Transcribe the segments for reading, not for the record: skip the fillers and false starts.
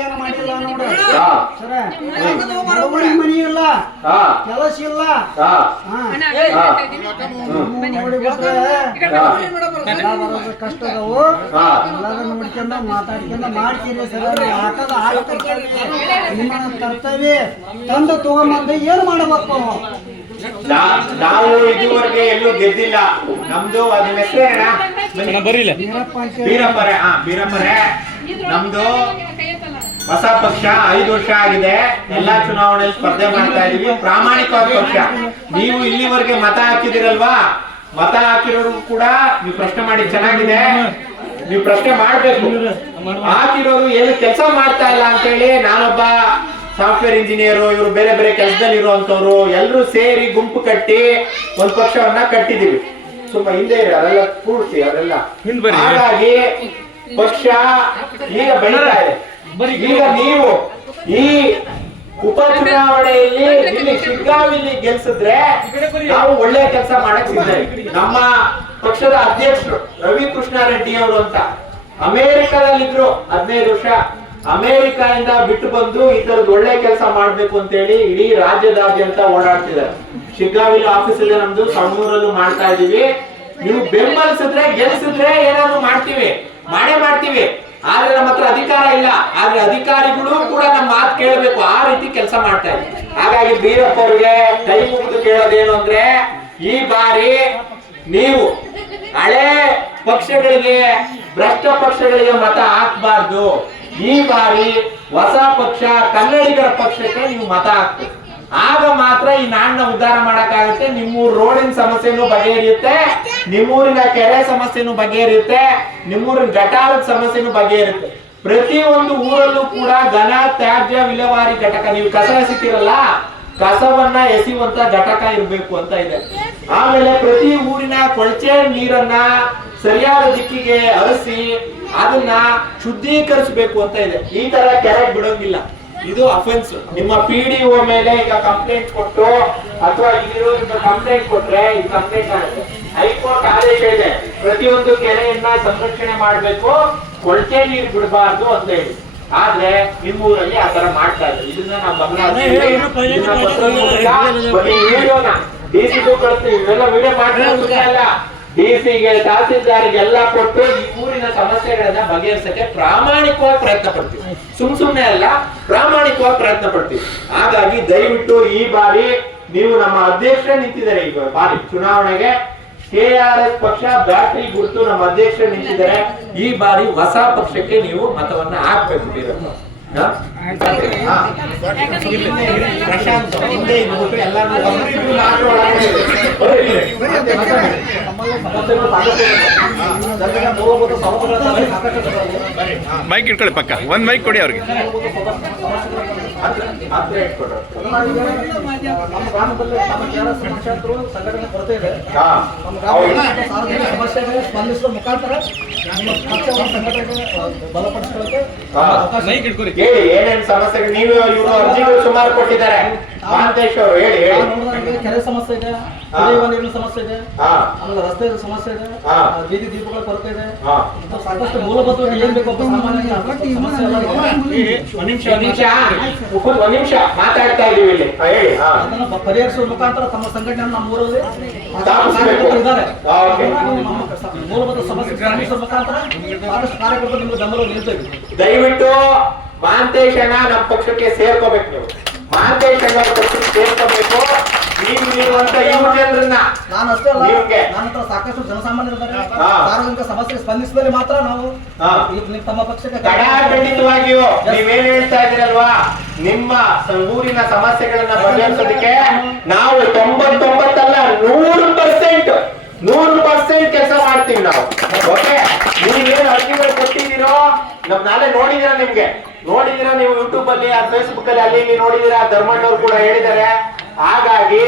ಏನು ಮಾಡಿಲ್ಲ ನೋಡ್ರಿ ಸರ, ಮನಿ ಇಲ್ಲ, ಕೆಲಸ ಇಲ್ಲ, ಕಷ್ಟ ಅದಾವು. ಎಲ್ಲದನ್ನು ನೋಡ್ಕೊಂಡ ಮಾತಾಡ್ಕೊಂಡ ಮಾಡ್ತೀರಿ ಸರ. ಹಾಕದ ನಿಮ್ಮ ಕರ್ತವ್ಯ ತಂದು ತಗೊಂಬಂದು ಏನು ಮಾಡಬೇಕು? ನಾವು ಇದುವರೆಗೆ ಎಲ್ಲೂ ಗೆದ್ದಿಲ್ಲ. ನಮ್ದು ಅದ್ರ ಬೀರಪ್ಪರೆ ನಮ್ದು ಹೊಸ ಪಕ್ಷ 5 ವರ್ಷ ಆಗಿದೆ. ಎಲ್ಲಾ ಚುನಾವಣೆಯಲ್ಲಿ ಸ್ಪರ್ಧೆ ಮಾಡ್ತಾ ಇದೀವಿ. ಪ್ರಾಮಾಣಿಕವಾದ ಪಕ್ಷ. ನೀವು ಇಲ್ಲಿವರೆಗೆ ಮತ ಹಾಕಿದಿರಲ್ವಾ? ಮತ ಹಾಕಿರೋರು ಕೂಡ ನೀವು ಪ್ರಶ್ನೆ ಮಾಡಿ ಚೆನ್ನಾಗಿದೆ. ನೀವು ಪ್ರಶ್ನೆ ಮಾಡ್ಬೇಕು. ಹಾಕಿರೋರು ಏನು ಕೆಲಸ ಮಾಡ್ತಾ ಇಲ್ಲ ಅಂತ ಹೇಳಿ ನಾನೊಬ್ಬ ಸಾಫ್ಟ್ವೇರ್ ಇಂಜಿನಿಯರ್, ಇವರು ಬೇರೆ ಬೇರೆ ಕೆಲಸದಲ್ಲಿ ಇರುವಂತವ್ರು ಎಲ್ಲರೂ ಸೇರಿ ಗುಂಪು ಕಟ್ಟಿ ಒಂದು ಪಕ್ಷವನ್ನ ಕಟ್ಟಿದೀವಿ. ತುಂಬಾ ಹಿಂದೆ ಇರಿ, ಅದೆಲ್ಲ ಪೂರ್ತಿ ಅದೆಲ್ಲ. ಹಾಗಾಗಿ ಪಕ್ಷ ಈಗ ಬೆಳೀತಾ ಇದೆ. ಈಗ ನೀವು ಈ ಉಪಚುನಾವಣೆಯಲ್ಲಿ ಇಲ್ಲಿ ಶಿಗ್ಗಾವಿಲಿ ಗೆಲ್ಸಿದ್ರೆ ನಾವು ಒಳ್ಳೆ ಕೆಲಸ ಮಾಡಕ್ ಸಿದ್ಧ. ನಮ್ಮ ಪಕ್ಷದ ಅಧ್ಯಕ್ಷರು ರವಿ ಕೃಷ್ಣ ರೆಡ್ಡಿ ಅವರು ಅಂತ ಅಮೆರಿಕದಲ್ಲಿದ್ರು 15 ವರ್ಷ. ಅಮೆರಿಕದಿಂದ ಬಿಟ್ಟು ಬಂದು ಈ ತರದ್ ಒಳ್ಳೆ ಕೆಲಸ ಮಾಡ್ಬೇಕು ಅಂತ ಹೇಳಿ ಇಡೀ ರಾಜ್ಯದಾದ್ಯಂತ ಓಡಾಡ್ತಿದ್ದಾರೆ. ಶಿಗ್ಗಾವಿಲಿ ಆಫೀಸ್ ಇದೆ ನಮ್ದು, ಸಣ್ಣೂರಲ್ಲೂ ಮಾಡ್ತಾ ಇದೀವಿ. ನೀವು ಬೆಂಬಲಿಸಿದ್ರೆ ಗೆಲ್ಸಿದ್ರೆ ಏನಾದ್ರು ಮಾಡ್ತೀವಿ, ಮಾಡೇ ಮಾಡ್ತೀವಿ. ಆದ್ರೆ ನಮ್ಮ ಹತ್ರ ಅಧಿಕಾರ ಇಲ್ಲ. ಆದ್ರೆ ಅಧಿಕಾರಿಗಳು ಕೂಡ ನಮ್ಮ ಮಾತು ಕೇಳಬೇಕು. ಆ ರೀತಿ ಕೆಲಸ ಮಾಡ್ತಾ ಇದ್ದೀವಿ. ಹಾಗಾಗಿ ಬೀರಪ್ಪ ಅವ್ರಿಗೆ ಕೈ ಮುಗಿದು ಕೇಳೋದೇನು ಅಂದ್ರೆ, ಈ ಬಾರಿ ನೀವು ಹಳೆ ಪಕ್ಷಗಳಿಗೆ, ಭ್ರಷ್ಟ ಪಕ್ಷಗಳಿಗೆ ಮತ ಹಾಕಬಾರ್ದು. ಈ ಬಾರಿ ಹೊಸ ಪಕ್ಷ, ಕನ್ನಡಿಗರ ಪಕ್ಷಕ್ಕೆ ನೀವು ಮತ ಹಾಕ್ಬೇಕು. ಆಗ ಮಾತ್ರ ಈ ನಾಡನ್ನ ಉದ್ಧಾರ ಮಾಡಕ್ಕಾಗುತ್ತೆ. ನಿಮ್ಮೂರ್ ರೋಡಿನ ಸಮಸ್ಯೆನೂ ಬಗೆಹರಿಯುತ್ತೆ, ನಿಮ್ಮೂರಿನ ಕೆರೆ ಸಮಸ್ಯೆನೂ ಬಗೆಹರಿಯುತ್ತೆ, ನಿಮ್ಮೂರಿನ ಗಟಾರದ ಸಮಸ್ಯೆನೂ ಬಗೆಹರಿಯುತ್ತೆ. ಪ್ರತಿಯೊಂದು ಊರಲ್ಲೂ ಕೂಡ ಘನ ತ್ಯಾಜ್ಯ ವಿಲೇವಾರಿ ಘಟಕ, ನೀವು ಕಸ ಎಸಿತಿರಲ್ಲ, ಕಸವನ್ನ ಎಸೆಯುವಂತ ಘಟಕ ಇರಬೇಕು ಅಂತ ಇದೆ. ಆಮೇಲೆ ಪ್ರತಿ ಊರಿನ ಕೊಳಚೆ ನೀರನ್ನ ಸರಿಯಾದ ದಿಕ್ಕಿಗೆ ಹರಿಸಿ ಅದನ್ನ ಶುದ್ಧೀಕರಿಸಬೇಕು ಅಂತ ಇದೆ. ಈ ತರ ಕೆರೆ ಬಿಡೋಂಗಿಲ್ಲ, ಇದು ಅಫೆನ್ಸ್. ನಿಮ್ಮ PDO ಮೇಲೆ ಈಗ ಕಂಪ್ಲೇಂಟ್ ಕೊಟ್ಟು ಅಥವಾ ಇಲ್ಲಿರೋ ಕಂಪ್ಲೇಂಟ್ ಕೊಟ್ರೆ ಇದು ಕಂಪ್ಲೇಂಟ್ ಆಗುತ್ತೆ. ಹೈಕೋರ್ಟ್ ಆದೇಶ ಇದೆ, ಪ್ರತಿಯೊಂದು ಕೆರೆಯನ್ನ ಸಂರಕ್ಷಣೆ ಮಾಡಬೇಕು, ಕೊಳಚೆ ನೀರು ಬಿಡಬಾರ್ದು ಅಂತ ಹೇಳಿ. ಆದ್ರೆ ನಿಮ್ಮೂರಲ್ಲಿ ಆ ತರ ಮಾಡ್ತಾ ಇದ್ದಾರೆ. ಇದನ್ನ ನಾವು DC ಕಳಿಸ್ತೀವಿ. ಇವೆಲ್ಲ ವಿಡಿಯೋ ಮಾಡ್ತಿಲ್ಲ. DC-ಗೆ, ತಹಸೀಲ್ದಾರ್ಗೆ ಎಲ್ಲ ಕೊಟ್ಟು ಈ ಊರಿನ ಸಮಸ್ಯೆಗಳನ್ನ ಬಗೆಹರಿಸಕ್ಕೆ ಪ್ರಾಮಾಣಿಕವಾಗಿ ಪ್ರಯತ್ನ ಪಡ್ತೀವಿ. ಸುಮ್ನೆ ಅಲ್ಲ, ಪ್ರಾಮಾಣಿಕವಾಗಿ ಪ್ರಯತ್ನ ಪಡ್ತೀವಿ. ಹಾಗಾಗಿ ದಯವಿಟ್ಟು ಈ ಬಾರಿ ನೀವು ನಮ್ಮ ಅಧ್ಯಕ್ಷರೇ ನಿಂತಿದ್ದಾರೆ. ಈ ಬಾರಿ ಚುನಾವಣೆಗೆ KRS ಪಕ್ಷ ಬ್ಯಾಟರಿ ಗುರುತು ನಮ್ಮ ಅಧ್ಯಕ್ಷರೇ ನಿಂತಿದ್ದಾರೆ. ಈ ಬಾರಿ ಹೊಸ ಪಕ್ಷಕ್ಕೆ ನೀವು ಮತವನ್ನ ಹಾಕ್ಬೇಕು. ಬೀರಪ್ಪ ಪ್ರಶಾಂತ್ ಹಿಂದೆ ಇದ್ಬಿಟ್ಟು ಎಲ್ಲರೂ ಮೈಕ್ ಇಟ್ಕೊಳ್ಳಿ, ಪಕ್ಕ ಒಂದ್ ಮೈಕ್ ಕೊಡಿ ಅವ್ರಿಗೆ. ನಮ್ಮ ಗ್ರಾಮದಲ್ಲಿ ಸಂಘಟನೆ ಕೊರತೆ ಇದೆ. ಸಮಸ್ಯೆಗಳಿಗೆ ಸ್ಪಂದಿಸುವ ಮುಖಾಂತರ ಸಂಘಟನೆ ಬಲಪಡಿಸಿಕೊಳ್ಳಕ್ಕೆ ಹೇಳಿ ಏನೇನು ಸಮಸ್ಯೆಗಳು. ನೀವು ಇವರು ಅರ್ಜಿಗಳು ಸುಮಾರು ಕೊಟ್ಟಿದ್ದಾರೆ. ಮಹಾಂತೇಶ್ ಅವರು ಹೇಳಿ. ಕೆರೆ ಸಮಸ್ಯೆ ಇದೆ, ಕುಡಿಯುವ ನೀರಿನ ಸಮಸ್ಯೆ ಇದೆ, ಆಮೇಲೆ ರಸ್ತೆ ಸಮಸ್ಯೆ ಇದೆ, ಬೀದಿ ದೀಪಗಳ ಕೊರತೆ ಇದೆ. ಸಾಕಷ್ಟು ಮೂಲಭೂತವಾಗಿ ಏನ್ ಬೇಕು ಒಂದ್ ನಿಮಿಷ ಮಾತಾಡ್ತಾ ಇದೀವಿ ಇಲ್ಲಿ. ಹೇಳಿ. ಅದನ್ನ ಪರಿಹರಿಸುವ ಮುಖಾಂತರ ತಮ್ಮ ಸಂಘಟನೆ ನಮ್ಮ ಊರಲ್ಲಿ ಇದ್ದಾರೆ. ಮೂಲಭೂತ ಸಮಸ್ಯೆ ಪರಿಹರಿಸುವ ಮುಖಾಂತರ ಸಾಕಷ್ಟು ಕಾರ್ಯಕರ್ತರು ನಿಮ್ಗೆ ಬೆಂಬಲ ನೀಡ್ತೇವೆ. ದಯವಿಟ್ಟು ಮಹಾಂತೇಶನ ನಮ್ಮ ಪಕ್ಷಕ್ಕೆ ಸೇರ್ಕೋಬೇಕು. ನೀವು ಮಹಾಂತೇಶನ ಪಕ್ಷಕ್ಕೆ ಸೇರ್ಕೋಬೇಕು. ನೀವು ಇರುವಂತ ಯುವ ಜನರನ್ನ ನಾನು ಅಷ್ಟೇ ಅಲ್ಲ, ನನ್ನ ಹತ್ರ ಸಾಕಷ್ಟು ಜನಸಾಮಾನ್ಯರಿದ್ದಾರೆ. ಸಾರ್ವಜನಿಕ ಸಮಸ್ಯೆ ಸ್ಪಂದಿಸಿದಲ್ಲಿ ಮಾತ್ರ ನಾವು ತಮ್ಮ ಪಕ್ಷಕ್ಕೆ ಖಂಡಿತವಾಗಿಯೂ ನೀವೇನ್ ಹೇಳ್ತಾ ಇದ್ದೀರಲ್ವಾ, ನಿಮ್ಮ ಊರಿನ ಸಮಸ್ಯೆಗಳನ್ನ ಬಗೆಹರಿಸೋದಕ್ಕೆ ನಾವು 99 ಅಲ್ಲ 100% ಕೆಲಸ ಮಾಡ್ತೀವಿ ನಾವು. ಓಕೆ, ನೀವೇನು ಅರ್ಜಿಗಳು ಕೊಟ್ಟಿದ್ದೀರೋ ನಮ್ ನಾಳೆ ನೋಡಿದೀರಾ, ನೋಡಿದೀರಾ ನೀವು ಯೂಟ್ಯೂಬ್ ಅಲ್ಲಿ, ಫೇಸ್ಬುಕ್ ಅಲ್ಲಿ, ಅಲ್ಲಿ ಇಲ್ಲಿ ನೋಡಿದೀರಾ. ಧರ್ಮಣ್ಣವ್ರು ಕೂಡ ಹೇಳಿದ್ದಾರೆ. ಹಾಗಾಗಿ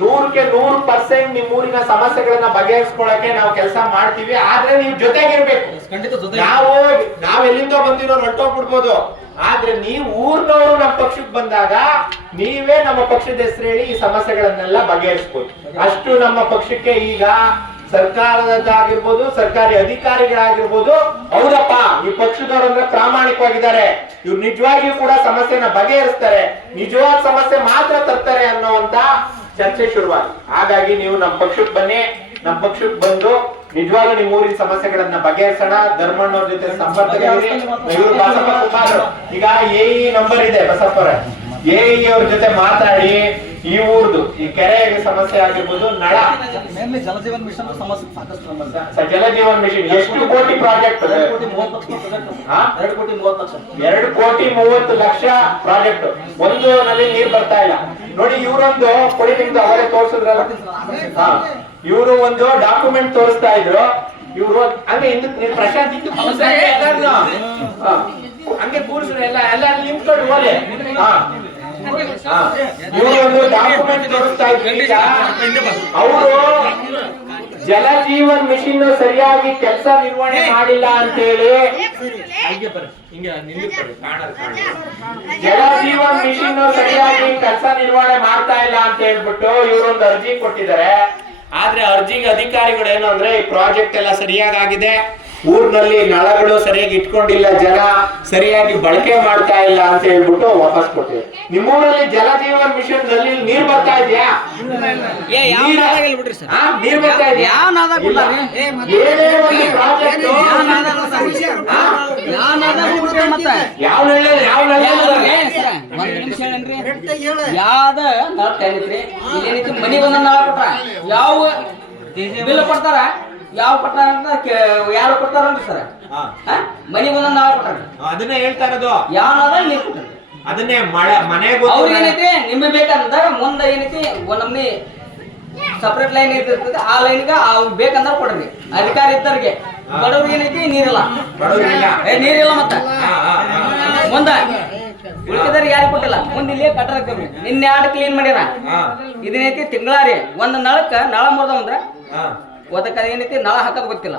100ಕ್ಕೆ 100% ನಿಮ್ಮ ಊರಿನ ಸಮಸ್ಯೆಗಳನ್ನ ಬಗೆಹರಿಸ್ಕೊಳ್ಳಕ್ಕೆ ನಾವು ಕೆಲಸ ಮಾಡ್ತೀವಿ. ಆದ್ರೆ ನೀವು ಜೊತೆಗಿರ್ಬೇಕು. ನಾವು ಎಲ್ಲಿಂದ ಬಂದಿರೋ ಹೊರಟೋಗ್ಬಿಡ್ಬೋದು. ಆದ್ರೆ ನೀವು ಊರ್ನವರು ನಮ್ಮ ಪಕ್ಷಕ್ಕೆ ಬಂದಾಗ ನೀವೇ ನಮ್ಮ ಪಕ್ಷದ ಹೆಸರು ಹೇಳಿ ಈ ಸಮಸ್ಯೆಗಳನ್ನೆಲ್ಲ ಬಗೆಹರಿಸ್ಬೋದು. ಅಷ್ಟು ನಮ್ಮ ಪಕ್ಷಕ್ಕೆ ಈಗ ಸರ್ಕಾರದಾಗಿರ್ಬೋದು, ಸರ್ಕಾರಿ ಅಧಿಕಾರಿಗಳಾಗಿರ್ಬೋದು, ಹೌದಪ್ಪ ಈ ಪಕ್ಷದವರಂದ್ರೆ ಪ್ರಾಮಾಣಿಕವಾಗಿದ್ದಾರೆ, ಇವ್ರು ನಿಜವಾಗಿಯೂ ಕೂಡ ಸಮಸ್ಯೆನ ಬಗೆಹರಿಸ್ತಾರೆ, ನಿಜವಾದ ಸಮಸ್ಯೆ ಮಾತ್ರ ತರ್ತಾರೆ ಅನ್ನುವಂತ ಚರ್ಚೆ ಶುರುವಾಗಿ. ಹಾಗಾಗಿ ನೀವು ನಮ್ಮ ಪಕ್ಷಕ್ಕೆ ಬನ್ನಿ, ನಮ್ಮ ಪಕ್ಷಕ್ಕೆ ಬಂದು ನಿಜವಾಗ್ಲೂ ನಿಮ್ಮ ಊರಿನ ಸಮಸ್ಯೆಗಳನ್ನ ಬಗೆಹರಿಸೋಣ. ಧರ್ಮಣ್ಣವ್ರ ಜೊತೆ ಸಂಪರ್ಕದಲ್ಲಿ ಇವರು ಬಸಪ್ಪ ಕುಮಾರ್, ಈಗ ಎಇ ನಂಬರ್ ಇದೆ ಬಸಪ್ಪರ, ಎಇ ಅವ್ರ ಜೊತೆ ಮಾತಾಡಿ ಈ ಊರ್ದು ಈ ಕೆರೆ ಸಮಸ್ಯೆ ಆಗಿರ್ಬೋದು, ನಳ ಮೇನ್ಲಿ ಜಲಜೀವನ್ ಮಿಷನ್ ಸಮಸ್ಯೆ ಸಾಕಷ್ಟು ಸಮಸ್ಯೆ. ಜಲಜೀವನ್ ಮಿಷನ್ ಎಷ್ಟು ಕೋಟಿ ಪ್ರಾಜೆಕ್ಟ್? 2 ಕೋಟಿ 30 ಲಕ್ಷ. 2 ಕೋಟಿ 30 ಲಕ್ಷ ಪ್ರಾಜೆಕ್ಟ್. ಒಂದು ನಲ್ಲಿ ನೀರ್ ಬರ್ತಾ ಇಲ್ಲ ನೋಡಿ. ಇವರೊಂದು ಕೊಡಿ, ನಿಮ್ದು ಅವರೇ ತೋರಿಸಿದ್ರಲ್ಲ, ಇವರು ಒಂದು ಡಾಕ್ಯುಮೆಂಟ್ ತೋರಿಸ್ತಾ ಇದ್ರು. ಇವರು ಹಂಗೆ ಪ್ರಶಾಂತ್ ಹಂಗೆ ಕೂರಿಸಿದ್ರೆ ಎಲ್ಲ ನಿಂತ್ಕೊಂಡು ಹೋದೆ. ಇವರು ಒಂದು ಡಾಕ್ಯುಮೆಂಟ್ ತೋರಿಸ್ತಾ ಇದ್ರು. ಅವರು ಜಲಜೀವನ್ ಮಿಷನ್ ಸರಿಯಾಗಿ ಕೆಲಸ ನಿರ್ವಹಣೆ ಮಾಡಿಲ್ಲ ಅಂತೇಳಿ, ಜಲಜೀವನ್ ಮಿಷನ್ ಸರಿಯಾಗಿ ಕೆಲಸ ನಿರ್ವಹಣೆ ಮಾಡ್ತಾ ಇಲ್ಲ ಅಂತ ಹೇಳ್ಬಿಟ್ಟು ಇವರೊಂದು ಅರ್ಜಿ ಕೊಟ್ಟಿದ್ದಾರೆ. ಆದ್ರೆ ಅರ್ಜಿಗೆ ಅಧಿಕಾರಿಗಳು ಏನು ಅಂದ್ರೆ, ಈ ಪ್ರಾಜೆಕ್ಟ್ ಎಲ್ಲ ಸರಿಯಾಗಿದೆ, ಊರಿನಲ್ಲಿ ನಳಗಳು ಸರಿಯಾಗಿ ಇಟ್ಕೊಂಡಿಲ್ಲ, ಜನ ಸರಿಯಾಗಿ ಬಳಕೆ ಮಾಡ್ತಾ ಇಲ್ಲ ಅಂತ ಹೇಳ್ಬಿಟ್ಟು ವಾಪಸ್ ಕೊಟ್ಟಿದೆ. ನಿಮ್ಮೂರಲ್ಲಿ ಜಲಜೀವನ್ ಮಿಷನ್ ನಲ್ಲಿ ನೀರ್ ಬರ್ತಾ ಇದೆಯಾ? ನೀರ್ ಬರ್ತಾ ಇದೆಯಾ? ಏನೇ ಒಂದು ಪ್ರಾಜೆಕ್ಟ್ ಯಾವ್ದ ಮನಿ ಬಂದ ನಳ ಕೊಟ್ರ, ಯಾವ ಬಿಲ್ ಕೊಡ್ತಾರ, ಯಾವ ಕೊಟ್ಟಾರ ಅಂತ ಯಾರು ಕೊಡ್ತಾರನ್ರಿ ಸರ್? ಮನಿ ಬಂದ ನಳ ಕೊಟ್ಟಾರ, ಅದನ್ನ ಹೇಳ್ತಾ ಇರೋದು. ಯಾವ್ದ ನೀರ್ ಕೊಟ್ಟಾರ, ಅದನ್ನೇ ಮನೆ ಅವ್ರಿಗೆ ಏನೈತಿ ನಿಂಬೆ ಬೇಕಂದಾಗ ಮುಂದೆ ಏನೈತಿ ನಮ್ನಿ ಸಪರೇಟ್ ಲೈನ್ ಇರ್ತದೆ, ಆ ಲೈನ್ಗೆ ಬೇಕಂದ್ರೆ ಕೊಡ್ರಿ. ಅಧಿಕಾರಿ ಇದ್ದವ್ರಿಗೆ, ಬಡವ್ರಿಗೆ ಏನೈತಿ ನೀರಿಲ್ಲ, ನೀರಿಲ್ಲ. ಮತ್ತ ಮುಂದ ಉಳಿದವ್ರಿಗೆ ಯಾರಿಗೆ ಕೊಟ್ಟಿಲ್ಲ. ಮುಂದೆ ಇಲ್ಲಿ ಕಟ್ಟಡ ನಿನ್ನೆ 2 ಕ್ಲೀನ್ ಮಾಡ್ಯಾರ. ಇದನ್ನೈತಿ ತಿಂಗಳಾರಿ ಒಂದ್ ನಳಕ್ಕ ನಳ ಮುರ್ದ ಅಂದ್ರೆ ಓದಕ್ಕ ಏನೈತಿ ನಳ ಹಾಕೋದ್ ಗೊತ್ತಿಲ್ಲ.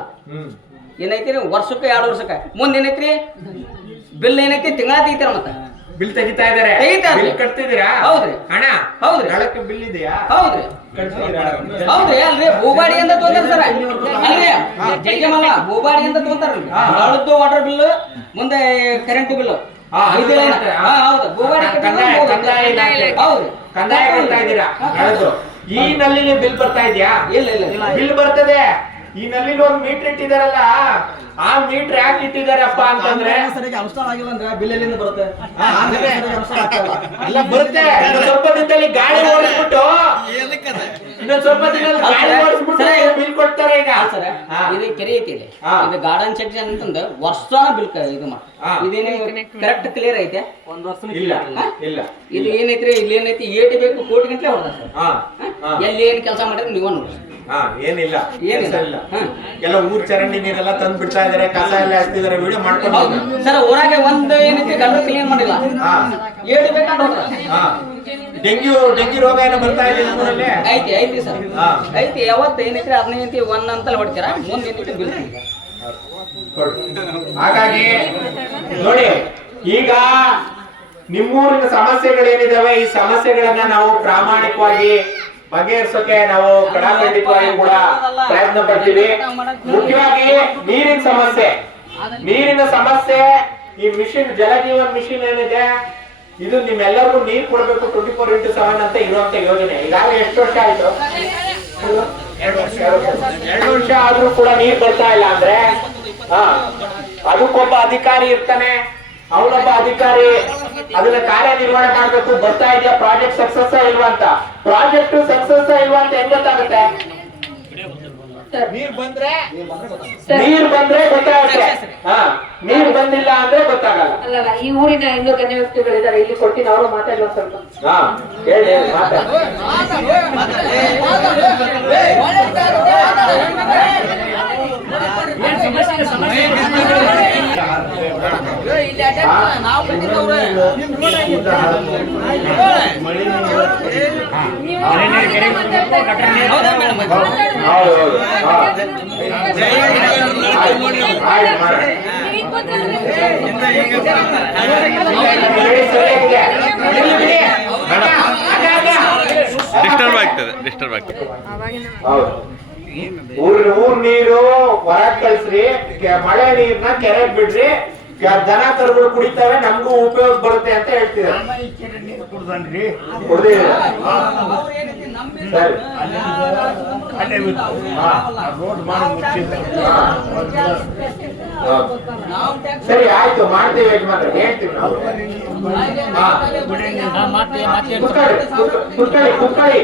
ಏನೈತಿ ವರ್ಷಕ್ಕೆ 2 ವರ್ಷಕ್ಕೆ ಮುಂದೆ ಏನೈತ್ರಿ ಬಿಲ್ ಏನೈತಿ ತಿಂಗಳ ತೆಗಿತಾರ. ಮತ್ತೆ ಬಿಲ್ ತೆಗಿತಾ ಇದಾರೆ, ಕಟ್ತಿದ್ದೀರಾ? ಹೌದ್ರಿ ಹಣ ಹೌದ್ರಿ, ನಳಕ್ಕೆ ಬಿಲ್ ಇದೆಯಾ? ಹೌದ್ರಿ ಹೌದ್ರಿ. ಅಲ್ರಿ ಭೂಬಾಡಿ ಅಂತ ತೋತಾರ ಸರ್, ಅಲ್ರಿ ಜೈಜಮಲ್ಲ ಭೂಬಾಡಿ ಅಂತ ತೋತಾರ್ರಿ. ನಳದ್ದು ವಾಟರ್ ಬಿಲ್, ಮುಂದೆ ಕರೆಂಟ್ ಬಿಲ್. ಹೌದು ಭೂಬಾಡಿ ಹೌದ್ರಿ. ಕಂದಾಯ ಕಟ್ತಾ ಇದ್ದೀರಾ? ಈ ನಲ್ಲಿ ಬಿಲ್ ಬರ್ತಾ ಇದೆಯಾ? ಇಲ್ಲ ಬಿಲ್ ಬರ್ತದೆ. ಈ ನಲ್ಲಿ ಒಂದು ಮೀಟರ್ ಇಟ್ಟಿದಾರಲ್ಲ, ಆ ಮೀಟರ್ ಯಾಕೆ ಇಟ್ಟಿದಾರಪ್ಪ ಅಂತಂದ್ರೆ ಸರಿಯಾಗಿ ಅನುಷ್ಠಾನ ಆಗಿಲ್ಲ ಅಂದ್ರೆ ಬಿಲ್ ಎಲ್ಲಿಂದ ಬರುತ್ತೆ? ಎಲ್ಲ ಬರುತ್ತೆ. ಸ್ವಲ್ಪ ದಿನದಲ್ಲಿ ಗಾಳಿ ಓಡಿಸ್ಬಿಟ್ಟು ಇನ್ನೊಂದ್ ಸ್ವಲ್ಪ ದಿನದಲ್ಲಿ ಗಾಳಿ ಓಡಿಸ್ಬಿಟ್ಟು ಬಿಲ್ ಕೊಡ್ತಾರೆ. ಈಗ ಇದು ಕೆರೆ ಐತಿ, ಇದು ಗಾರ್ಡನ್ ಸೆಕ್ಷನ್ ಅಂತಂದ ವರ್ಷನ ಬಿಲ್ ಇದು ಇದೇನೇ ಕರೆಕ್ಟ್ ಕ್ಲಿಯರ್ ಐತೆ. ಒಂದ್ ವರ್ಷ ಇಲ್ಲ ಇಲ್ಲ. ಇದು ಏನೈತ್ರಿ, ಇಲ್ಲಿ ಏನೈತಿ ಏಟಿ ಬೇಕು ಕೋಟಿ ಗಂಟ್ಲೆ ಹೊಡೆದ ಸರ್. ಎಲ್ಲಿ ಏನ್ ಕೆಲಸ ಮಾಡಿದ್ರೆ ನೀವು ನೋಡಿ. ಏನಿಲ್ಲ ಎಲ್ಲ ಊರ್ ಚರಂಡಿ ನೀರೆಲ್ಲ ತಂದು ಬಿಡ್ತಾ ಇದಾರೆ, ಕಸ ಎಲ್ಲ ಹಾಕ್ತಿದಾರೆ, ವಿಡಿಯೋ ಮಾಡ್ಕೊಂಡು ಸರ್. ಊರಾಗ ಒಂದ್ ಏನೈತಿ ಗಂಡ ಕ್ಲೀನ್ ಮಾಡಿಲ್ಲ, ಏಟಿ ಬೇಕಂತ ಹೋದ್ರ. ಡೆಂಗ್ಯೂ ರೋಗ ಏನೋ ಬರ್ತಾ ಇದೆ ನಮ್ಮೂರಲ್ಲಿ. ಐತಿ ಸರ್, ಐತಿ. ಯಾವತ್ತು ಏನೈತ್ರಿ ಅದನ್ನ ಏನೈತಿ ಒಂದ್ ಅಂತಲ್ಲಿ ಹೊಡ್ತೀರ, ಮುಂದೆ ಏನೈತಿ ಬಿಲ್. ಹಾಗಾಗಿ ನೋಡಿ, ಈಗ ನಿಮ್ಮೂರಿನ ಸಮಸ್ಯೆಗಳೇನಿದಾವೆ, ಈ ಸಮಸ್ಯೆಗಳನ್ನ ನಾವು ಪ್ರಾಮಾಣಿಕವಾಗಿ ಬಗೆಹರಿಸೋಕೆ ನಾವು ಕಡಾಖಂಡಿತವಾಗಿ ಕೂಡ ಪ್ರಯತ್ನ ಪಡ್ತೀವಿ. ಮುಖ್ಯವಾಗಿ ನೀರಿನ ಸಮಸ್ಯೆ, ಈ ಮಿಷನ್ ಜಲಜೀವನ್ ಮಿಷನ್ ಏನಿದೆ, ಇದು ನಿಮ್ಮೆಲ್ಲರಿಗೂ ನೀರ್ ಕೊಡ್ಬೇಕು 24x7 ಅಂತ ಇರುವಂತ ಯೋಜನೆ. ಈಗಾಗಲೇ ಎಷ್ಟು ವರ್ಷ ಆಯ್ತು? 2 ವರ್ಷ ಆದ್ರೂ ಕೂಡ ನೀರ್ ಬರ್ತಾ ಇಲ್ಲ ಅಂದ್ರೆ ಅದಕ್ಕೊಬ್ಬ ಅಧಿಕಾರಿ ಇರ್ತಾನೆ. ಅವನೊಬ್ಬ ಅಧಿಕಾರಿ ಅದನ್ನ ಕಾರ್ಯನಿರ್ವಹಣೆ ಮಾಡ್ಬೇಕು. ಬರ್ತಾ ಇದೆಯಾ ಪ್ರಾಜೆಕ್ಟ್ ಸಕ್ಸಸ್ ಇಲ್ವಾ ಅಂತ. ಪ್ರಾಜೆಕ್ಟ್ ಸಕ್ಸಸ್ ಇಲ್ವಾ ಅಂತ ಹೆಂಗ್ ಗೊತ್ತಾಗುತ್ತೆ? ನೀರ್ ಬಂದ್ರೆ ಗೊತ್ತಾಗುತ್ತೆ. ನೀರ್ ಬಂದಿಲ್ಲ ಅಂದ್ರೆ ಗೊತ್ತಾಗಲ್ಲ. ಅಲ್ಲಲ್ಲ, ಈ ಊರಿನ ಇನ್ನೂ ಗಣ್ಯ ವ್ಯಕ್ತಿಗಳಿದ್ದಾರೆ, ಇಲ್ಲಿ ಕೊಡ್ತೀನಿ, ಅವರು ಮಾತಾಡುವ ಸ್ವಲ್ಪ. ಹೇಳಿ ಮಾತಾಡಿ. ಡಿಸ್ಟರ್ಬ್ ಆಗ್ತದೆ. ಊರ್ ನೀರು ಹೊರಗ್ ಕಳ್ಸ್ರಿ, ಮಳೆ ನೀರ್ನ ಕೆರೆಗ್ ಬಿಡ್ರಿ, ದನ ಕರುಗಳು ಕುಡಿತವೆ, ನಮಗೂ ಉಪಯೋಗ ಬರುತ್ತೆ ಅಂತ ಹೇಳ್ತಿದ್ದಾರೆ. ಕುಡ್ದಿದ್ದೀರಾ? ಸರಿ. ಸರಿ ಆಯ್ತು, ಮಾಡ್ತೀವಿ ಯಜಮಾನ್ರೆ, ಹೇಳ್ತೀವಿ ನಾವು. ಕುತ್ಕೊಳ್ಳಿ.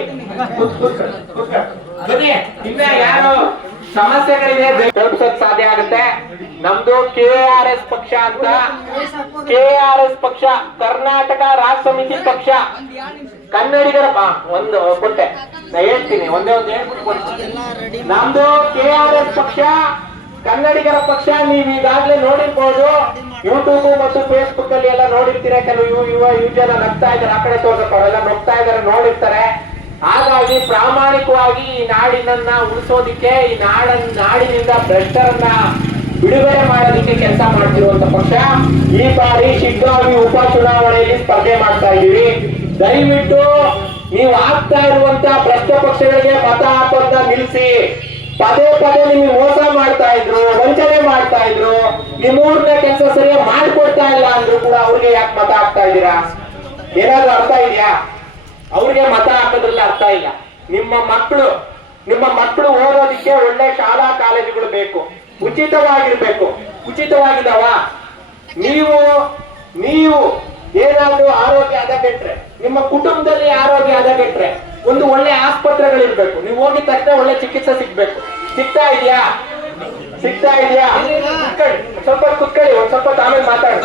ಬನ್ನಿ, ಇನ್ನ ಯಾರು ಸಮಸ್ಯೆಗಳಿದೆ ತಲುಪಿಸಕ್ ಸಾಧ್ಯ ಆಗುತ್ತೆ. ನಮ್ದು KRS ಪಕ್ಷ ಅಂತ, KRS ಪಕ್ಷ ಕರ್ನಾಟಕ ರಾಷ್ಟ್ರ ಸಮಿತಿ ಪಕ್ಷ, ಕನ್ನಡಿಗರ ಒಂದು ಕೊಟ್ಟೆ ನಾ ಹೇಳ್ತೀನಿ, ಒಂದೇ ಹೇಳ್ಬಿಟ್ಟು ಕೊಡ್ತೀನಿ. ನಮ್ದು KRS ಪಕ್ಷ ಕನ್ನಡಿಗರ ಪಕ್ಷ. ನೀವು ಈಗಾಗ್ಲೇ ನೋಡಿರ್ಬೋದು, ಯೂಟ್ಯೂಬ್ ಮತ್ತು ಫೇಸ್ಬುಕ್ ಅಲ್ಲಿ ಎಲ್ಲ ನೋಡಿರ್ತೀರ. ಕೆಲವು ಯುವ ಜನ ನಗ್ತಾ ಇದ್ದಾರೆ, ಆ ಕಡೆ ತೋರ್ಸಕ್ಕೆ ಅವರೆಲ್ಲ ನಗ್ತಾ ಇದ್ದಾರೆ, ನೋಡಿರ್ತಾರೆ. ಹಾಗಾಗಿ ಪ್ರಾಮಾಣಿಕವಾಗಿ ಈ ನಾಡಿನನ್ನ ಉಳಿಸೋದಿಕ್ಕೆ, ಈ ನಾಡಿನಿಂದ ಭ್ರಷ್ಟರನ್ನ ಬಿಡುಗಡೆ ಮಾಡೋದಕ್ಕೆ ಕೆಲಸ ಮಾಡ್ತಿರುವಂತ ಪಕ್ಷ. ಈ ಬಾರಿ ಶಿಗ್ಗಾವಿ ಉಪಚುನಾವಣೆಯಲ್ಲಿ ಸ್ಪರ್ಧೆ ಮಾಡ್ತಾ ಇದೀವಿ. ದಯವಿಟ್ಟು ನೀವು ಆಗ್ತಾ ಇರುವಂತ ಭ್ರಷ್ಟ ಪಕ್ಷಗಳಿಗೆ ಮತ ಹಾಕೋದನ್ನ ನಿಲ್ಲಿಸಿ. ಪದೇ ನಿಮಗೆ ಮೋಸ ಮಾಡ್ತಾ ಇದ್ರು, ವಂಚನೆ ಮಾಡ್ತಾ ಇದ್ರು, ನಿಮ್ಮೂರ್ನ ಕೆಲಸ ಸರಿಯಾಗಿ ಮಾಡ್ಕೊಡ್ತಾ ಇಲ್ಲ ಅಂದ್ರೂ ಕೂಡ ಅವ್ರಿಗೆ ಯಾಕೆ ಮತ ಹಾಕ್ತಾ ಇದ್ದೀರಾ? ಏನಾದ್ರೂ ಅರ್ಥ ಇದೆಯಾ? ಅವ್ರಿಗೆ ಮತ ಹಾಕೋದ್ರಲ್ಲಿ ಅರ್ಥ ಇಲ್ಲ. ನಿಮ್ಮ ಮಕ್ಕಳು ಓದೋದಿಕ್ಕೆ ಒಳ್ಳೆ ಶಾಲಾ ಕಾಲೇಜುಗಳು ಬೇಕು, ಉಚಿತವಾಗಿರ್ಬೇಕು. ಉಚಿತವಾಗಿದಾವ? ನೀವು ಏನಾದ್ರೂ ಆರೋಗ್ಯ ಹದಗೆಟ್ರೆ, ನಿಮ್ಮ ಕುಟುಂಬದಲ್ಲಿ ಆರೋಗ್ಯ ಹದಗೆಟ್ರೆ ಒಂದು ಒಳ್ಳೆ ಆಸ್ಪತ್ರೆಗಳಿರ್ಬೇಕು. ನೀವು ಹೋಗಿದ ತಕ್ಷಣ ಒಳ್ಳೆ ಚಿಕಿತ್ಸೆ ಸಿಗ್ಬೇಕು. ಸಿಗ್ತಾ ಇದೆಯಾ? ಸ್ವಲ್ಪ ಕುತ್ಕೊಳ್ಳಿ, ಒಂದ್ ಸ್ವಲ್ಪ ಆಮೇಲೆ ಮಾತಾಡಿ.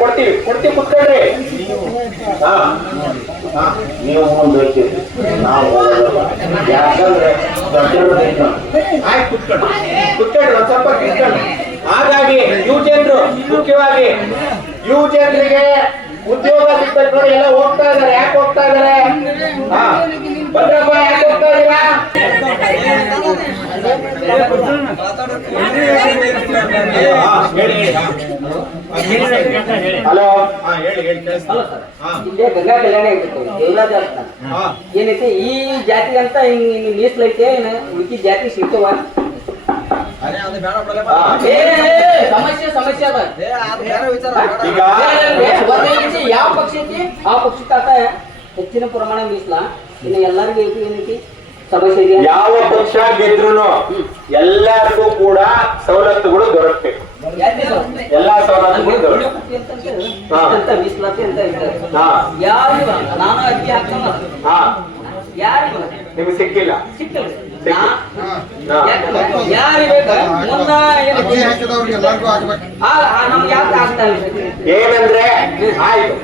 ಕೊಡ್ತೀವಿ ಕುತ್ಕೊಳ್ರಿ. ನೀವು ಯಾಕಂದ್ರೆ ಆಯ್ತು, ಕುತ್ಕೊಳ್ರಿ ಒಂದ್ ಸ್ವಲ್ಪ ಕುತ್ಕೊಳ್ಳಿ. ಹಾಗಾಗಿ ಮುಖ್ಯವಾಗಿ ಯುವ ಜನರಿಗೆ ಉದ್ಯೋಗ ಸಿಗ್ಬೇಕು ನೋಡಿ. ಎಲ್ಲ ಹೋಗ್ತಾ ಇದಾರೆ. ಯಾಕೆ ಹೋಗ್ತಾ ಇದಾರೆ? ಭದ್ರಪ್ಪ, ಯಾಕೆ ಹೋಗ್ತಾ ಇದೀರಾ? ಹಲೋ, ಇಲ್ಲೇ ಗಂಗಾ ಕಲ್ಯಾಣ ದೇವರಾಜ ಏನೈತಿ, ಈ ಜಾತಿ ಅಂತ ಹಿಂಗ್ ಮೀಸಲೈತೆ, ಉಳಿಕೆ ಜಾತಿ ಸಿಗ್ತವ. ಸಮಸ್ಯೆ ಅದ. ಯಾವ ಪಕ್ಷ ಐತಿ ಆ ಪಕ್ಷಕ್ಕ ಹೆಚ್ಚಿನ ಪ್ರಮಾಣ ಮೀಸಲ. ಇನ್ನು ಎಲ್ಲರಿಗೂ ಏನೈತಿ ಸಮಸ್ಯೆ ಇದೆಯಾ? ಯಾವ ಪಕ್ಷ ಗೆದ್ರು ಎಲ್ಲರಿಗೂ ಕೂಡ ಸವಲತ್ತುಗಳು ದೊರಕಬೇಕು. ಎಲ್ಲಾ ಸವಲತ್ತುಗಳು ದೊರಕಬೇಕು. ಮೀಸಲಾತಿ ಅಂತ ಇದ್ದಾರೆ. ಯಾರಿಗೂ ನಾನು ಅರ್ಜಿ ಹಾಕ್ತಾನ, ಯಾರಿಗೂ ನಿಮ್ಗೆ ಸಿಕ್ಕಿಲ್ಲ. ಏನಂದ್ರೆ ಆಯ್ತು,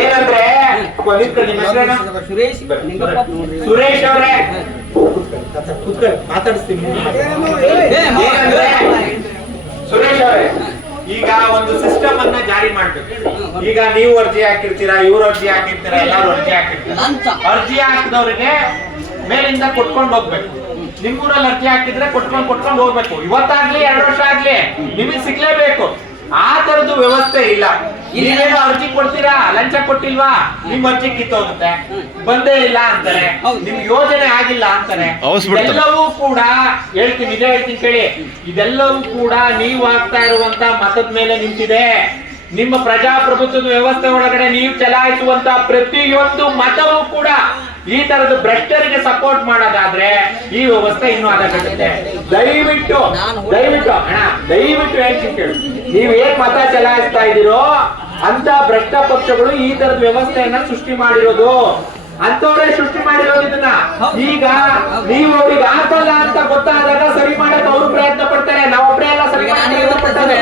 ಏನಂದ್ರೆ ಸುರೇಶ್ ಅವರೇ ಮಾತಾಡಿಸ್ತೀನಿ. ಸುರೇಶ್ ಅವರೇ, ಈಗ ಒಂದು ಸಿಸ್ಟಮ್ ಅನ್ನ ಜಾರಿ ಮಾಡ್ಬೇಕು. ಈಗ ನೀವು ಅರ್ಜಿ ಹಾಕಿರ್ತೀರಾ, ಇವ್ರು ಅರ್ಜಿ ಹಾಕಿರ್ತೀರಾ, ಎಲ್ಲಾರು ಅರ್ಜಿ ಹಾಕಿರ್ತೀರಾ. ಅರ್ಜಿ ಹಾಕಿದವ್ರಿಗೆ ಮೇಲಿಂದ ಕೊಟ್ಕೊಂಡು ಹೋಗ್ಬೇಕು. ನಿಮ್ಮೂರಲ್ಲಿ ಅರ್ಜಿ ಹಾಕಿದ್ರೆ ಕೊಟ್ಕೊಂಡು ಹೋಗ್ಬೇಕು. ಇವತ್ತಾಗ್ಲಿ 2 ವರ್ಷ ಆಗ್ಲಿ ನಿಮಗೆ ಸಿಗ್ಲೇಬೇಕು. ಆ ತರದ್ದು ವ್ಯವಸ್ಥೆ ಇಲ್ಲ. ಇಲ್ಲೇನೋ ಅರ್ಜಿ ಕೊಡ್ತೀರಾ, ಲಂಚ ಕೊಟ್ಟಿಲ್ವಾ, ನಿಮ್ ಅರ್ಜಿ ಕಿತ್ತೋಗುತ್ತೆ, ಬಂದೇ ಇಲ್ಲ ಅಂತಾರೆ, ನಿಮ್ ಯೋಜನೆ ಆಗಿಲ್ಲ ಅಂತಾರೆ. ಎಲ್ಲವೂ ಕೂಡ ಹೇಳ್ತೀನಿ ಕೇಳಿ, ಇದೆಲ್ಲವೂ ಕೂಡ ನೀವು ಆಗ್ತಾ ಇರುವಂತ ಮತದ ಮೇಲೆ ನಿಂತಿದೆ. ನಿಮ್ಮ ಪ್ರಜಾಪ್ರಭುತ್ವದ ವ್ಯವಸ್ಥೆ ಒಳಗಡೆ ನೀವು ಚಲಾಯಿಸುವಂತ ಪ್ರತಿಯೊಂದು ಮತವೂ ಕೂಡ ಈ ತರದ ಭ್ರಷ್ಟರಿಗೆ ಸಪೋರ್ಟ್ ಮಾಡೋದಾದ್ರೆ ಈ ವ್ಯವಸ್ಥೆ ಇನ್ನೂ ಹದಗೆಡುತ್ತೆ. ದಯವಿಟ್ಟು ಹೇಳ್ತೀನಿ ಕೇಳಿ, ನೀವ್ ಏನ್ ಮತ ಚಲಾಯಿಸ್ತಾ ಇದ್ದೀರೋ ಅಂತ ಭ್ರಷ್ಟ ಪಕ್ಷಗಳು ಈ ತರದ ವ್ಯವಸ್ಥೆಯನ್ನ ಸೃಷ್ಟಿ ಮಾಡಿರೋದು. ಅಂತವರೇ ಸೃಷ್ಟಿ ಮಾಡಿರೋದು ಇದನ್ನ. ಈಗ ನೀವು ಅವ್ರಿಗೆ ಹಾಕಲ್ಲ ಅಂತ ಗೊತ್ತಾದಾಗ ಸರಿ ಮಾಡಕ್ ಅವರು ಪ್ರಯತ್ನ ಪಡ್ತಾರೆ. ನಾವೊಬ್ಬರೇ ಎಲ್ಲ ಸರಿ ಮಾಡ್ತಾರೆ.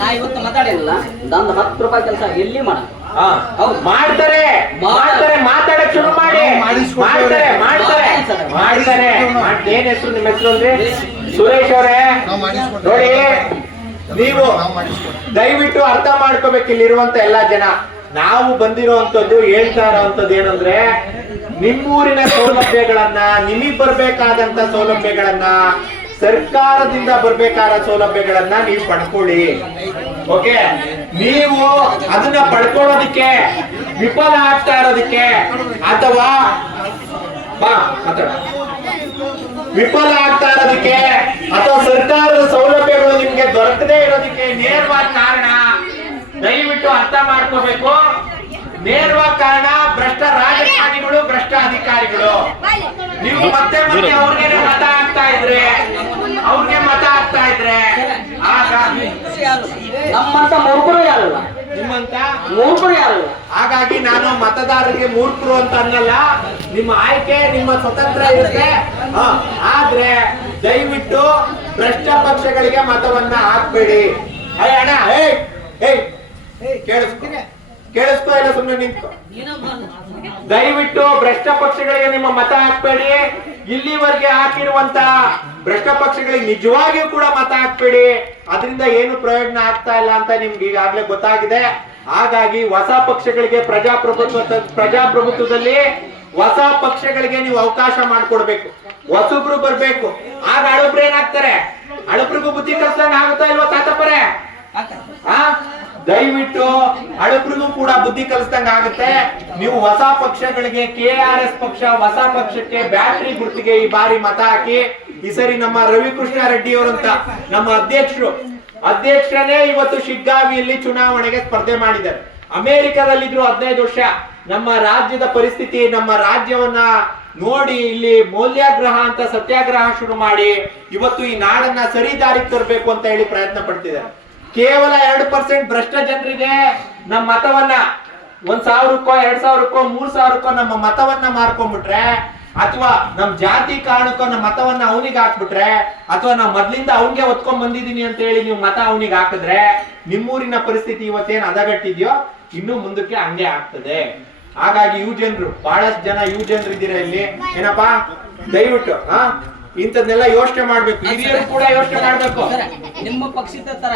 ನಾ ಇವತ್ತು ಮಾತಾಡಿಲ್ಲ, ನಂದು 10 ರೂಪಾಯಿ ಕೆಲಸ ಎಲ್ಲಿ ಮಾಡ್ತಾರೆ. ಮಾತಾಡಕ್ ಶುರು ಮಾಡಿ. ಮಾಡ್ತಾರೆ. ಏನ್ ಹೆಸರು? ನಿಮ್ಮ ಹೆಸರು ಅಂದ್ರೆ ಸುರೇಶ್ ಅವರೇ. ನೋಡಿ, ನೀವು ದಯವಿಟ್ಟು ಅರ್ಥ ಮಾಡ್ಕೋಬೇಕು ಇಲ್ಲಿರುವಂತ ಎಲ್ಲಾ ಜನ. ನಾವು ಬಂದಿರುವಂತದ್ದು ಹೇಳ್ತಾ ಇರೋಂಥದ್ದು ಏನಂದ್ರೆ, ನಿಮ್ಮೂರಿನ ಸೌಲಭ್ಯಗಳನ್ನ, ನಿಮಗ್ ಬರ್ಬೇಕಾದಂತ ಸೌಲಭ್ಯಗಳನ್ನ, ಸರ್ಕಾರದಿಂದ ಬರ್ಬೇಕಾದ ಸೌಲಭ್ಯಗಳನ್ನ ನೀವು ಪಡ್ಕೊಳ್ಳಿ. ಓಕೆ, ನೀವು ಅದನ್ನ ಪಡ್ಕೊಳ್ಳೋದಿಕ್ಕೆ ವಿಫಲ ಆಗ್ತಾ ಇರೋದಕ್ಕೆ ಅಥವಾ ವಿಫಲ ಆಗ್ತಾ ಇರೋದಕ್ಕೆ ಅಥವಾ ಸರ್ಕಾರದ ಸೌಲಭ್ಯಗಳು ನಿಮ್ಗೆ ದೊರಕದೇ ಇರೋದಕ್ಕೆ ನೇರವಾದ ಕಾರಣ ದಯವಿಟ್ಟು ಅರ್ಥ ಮಾಡ್ಕೋಬೇಕು. ನೇರವಾದ ಕಾರಣ ಭ್ರಷ್ಟ ರಾಜಕಾರಣಿಗಳು, ಭ್ರಷ್ಟ ಅಧಿಕಾರಿಗಳು. ನೀವು ಮತ್ತೆ ಮತ್ತೆ ಅವ್ರಿಗೆ ಮತ ಹಾಕ್ತಾ ಇದ್ರೆ ಆಗ ನಮ್ಮಂತ ಮೂರ್ಖರು ಯಾರಲ್ಲ, ನಿಮ್ಮಂತ ಮೂರ್ಖರು ಯಾರಲ್ಲ. ಹಾಗಾಗಿ ನಾನು ಮತದಾರರಿಗೆ ಮೂರ್ಖರು ಅಂತ ಅನ್ನಲ್ಲ. ನಿಮ್ಮ ಆಯ್ಕೆ, ನಿಮ್ಮ ಸ್ವತಂತ್ರ ಇರುತ್ತೆ. ಆದ್ರೆ ದಯವಿಟ್ಟು ಭ್ರಷ್ಟ ಪಕ್ಷಗಳಿಗೆ ಮತವನ್ನ ಹಾಕ್ಬೇಡಿ. ಅಣ್ಣ ಕೇಳಿಸ್ಕೊ ಇಲ್ಲ ಸುಮ್ಮನೆ ನಿಂತ್ಕೊ. ದಯವಿಟ್ಟು ಭ್ರಷ್ಟ ಪಕ್ಷಗಳಿಗೆ ನಿಮ್ಮ ಮತ ಹಾಕ್ಬೇಡಿ. ಇಲ್ಲಿವರೆಗೆ ಹಾಕಿರುವಂತ ಭ್ರಷ್ಟ ಪಕ್ಷಗಳಿಗೆ ನಿಜವಾಗಿಯೂ ಕೂಡ ಮತ ಹಾಕ್ಬೇಡಿ. ಅದರಿಂದ ಏನು ಪ್ರಯೋಜನ ಆಗ್ತಾ ಇಲ್ಲ ಅಂತ ನಿಮ್ಗೆ ಈಗಾಗಲೇ ಗೊತ್ತಾಗಿದೆ. ಹಾಗಾಗಿ ಹೊಸ ಪಕ್ಷಗಳಿಗೆ ಪ್ರಜಾಪ್ರಭುತ್ವದಲ್ಲಿ ಹೊಸ ಪಕ್ಷಗಳಿಗೆ ನೀವು ಅವಕಾಶ ಮಾಡಿಕೊಡ್ಬೇಕು. ಹೊಸಬ್ರು ಬರ್ಬೇಕು. ಆಗ ಹಳಬ್ರು ಏನಾಗ್ತಾರೆ? ಹಳಬ್ರಿಗೂ ಬುದ್ಧಿ ಕಲ್ಸಂಗ ಆಗುತ್ತಾ ಇಲ್ವಾ ತಾತಪ್ಪರೇ? ದಯವಿಟ್ಟು ಹಳಬ್ರಿಗೂ ಕೂಡ ಬುದ್ಧಿ ಕಲಿಸ್ದಂಗ ಆಗುತ್ತೆ. ನೀವು ಹೊಸ ಪಕ್ಷಗಳಿಗೆ, KRS ಪಕ್ಷ ಹೊಸ ಪಕ್ಷಕ್ಕೆ ಬ್ಯಾಟ್ರಿ ಗುರ್ತಿಗೆ ಈ ಬಾರಿ ಮತ ಹಾಕಿ. ಈ ಸರಿ ನಮ್ಮ ರವಿಕೃಷ್ಣ ರೆಡ್ಡಿ ಅವರಂತ ನಮ್ಮ ಅಧ್ಯಕ್ಷರೇ ಇವತ್ತು ಶಿಗ್ಗಾವಿಯಲ್ಲಿ ಚುನಾವಣೆಗೆ ಸ್ಪರ್ಧೆ ಮಾಡಿದ್ದಾರೆ. ಅಮೆರಿಕದಲ್ಲಿದ್ರು 15 ವರ್ಷ. ನಮ್ಮ ರಾಜ್ಯದ ಪರಿಸ್ಥಿತಿ, ನಮ್ಮ ರಾಜ್ಯವನ್ನ ನೋಡಿ ಇಲ್ಲಿ ಮೌಲ್ಯಾಗ್ರಹ ಅಂತ ಸತ್ಯಾಗ್ರಹ ಶುರು ಮಾಡಿ ಇವತ್ತು ಈ ನಾಡನ್ನ ಸರಿ ದಾರಿಗೆ ತರಬೇಕು ಅಂತ ಹೇಳಿ ಪ್ರಯತ್ನ ಪಡ್ತಿದ್ದಾರೆ. ಕೇವಲ 2% ಭ್ರಷ್ಟ ಜನರಿಗೆ ನಮ್ಮ ಮತವನ್ನ 1,000ಕ್ಕೋ 2,000ಕ್ಕೋ 3,000ಕ್ಕೋ ನಮ್ಮ ಮತವನ್ನ ಮಾರ್ಕೊಂಡ್ಬಿಟ್ರೆ, ಅಥವಾ ನಮ್ ಜಾತಿ ಕಾರಣಕ್ಕೋ ನಮ್ಮ ಮತವನ್ನ ಅವನಿಗೆ ಹಾಕ್ಬಿಟ್ರೆ, ಅಥವಾ ನಾವು ಮೊದ್ಲಿಂದ ಅವನಿಗೆ ಒತ್ಕೊಂಡ್ ಬಂದಿದೀನಿ ಅಂತ ಹೇಳಿ ನೀವು ಮತ ಅವನಿಗೆ ಹಾಕಿದ್ರೆ, ನಿಮ್ಮೂರಿನ ಪರಿಸ್ಥಿತಿ ಇವತ್ತೇನ್ ಹದಗೆಟ್ಟಿದ್ಯೋ ಇನ್ನು ಮುಂದಕ್ಕೆ ಹಂಗೆ ಆಗ್ತದೆ. ಹಾಗಾಗಿ ಯುವಜನರು, ಬಹಳಷ್ಟು ಜನ ಯುವಜನರು ಇದ್ದೀರಾ ಇಲ್ಲಿ, ಏನಪ್ಪಾ ದಯವಿಟ್ಟು ಇಂಥದ್ನೆಲ್ಲ ಯೋಚನೆ ಮಾಡ್ಬೇಕು. ಹಿರಿಯರು ಕೂಡ ಯೋಚನೆ ಮಾಡ್ಬೇಕು. ನಿಮ್ಮ ಪಕ್ಷದ ತರ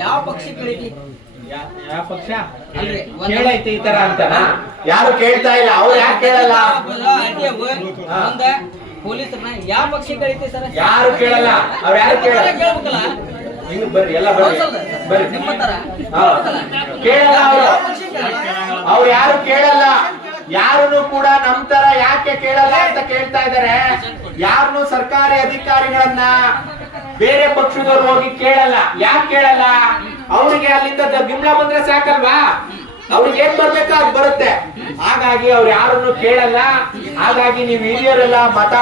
ಯಾವ ಪಕ್ಷಗಳಿಗೆ ಯಾವ ಪಕ್ಷ ಅಲ್ರಿ ಕೇಳೈತೆ ಈ ತರ ಅಂತ ಯಾರು ಕೇಳ್ತಾ ಇಲ್ಲ. ಅವ್ರು ಯಾಕೆ ಕೇಳಲ್ಲ? ಪೊಲೀಸರನ್ನ ಯಾವ ಪಕ್ಷಗಳಿಗೆ ಸರ್ ಯಾರು ಕೇಳಲ್ಲ. ಅವ್ರು ಯಾರು ಕೇಳಲ್ಲ. ಕೇಳ್ಬೇಕಲ್ಲ. ನೀವು ಬರ್ರಿ, ಎಲ್ಲ ಬರ್ರಿ, ಬರ್ರಿ. ನಿಮ್ಮ ತರ ಕೇಳಲ್ಲ ಅವ್ರು ಯಾರು ಕೇಳಲ್ಲ. ಯಾರನ್ನು ಕೂಡ ನಮ್ ತರ ಯಾಕೆ ಕೇಳಲ್ಲ ಅಂತ ಕೇಳ್ತಾ ಇದಾರೆ. ಯಾರನ್ನು ಸರ್ಕಾರಿ ಅಧಿಕಾರಿಗಳನ್ನ ಬೇರೆ ಪಕ್ಷದವ್ರು ಹೋಗಿ ಕೇಳಲ್ಲ. ಯಾಕೆ ಕೇಳಲ್ಲ? ಅವ್ರಿಗೆ ಅಲ್ಲಿಂದ ಗಿಮ್ಲ ಬಂದ್ರೆ ಸಾಕಲ್ವಾ? ಅವ್ರಿಗೆ ಏನ್ ಬರ್ಬೇಕೋ ಅದು ಬರುತ್ತೆ. ಹಾಗಾಗಿ ಅವ್ರು ಯಾರನ್ನು ಕೇಳಲ್ಲ. ಹಾಗಾಗಿ ನೀವು ಹಿರಿಯರೆಲ್ಲ ಮತ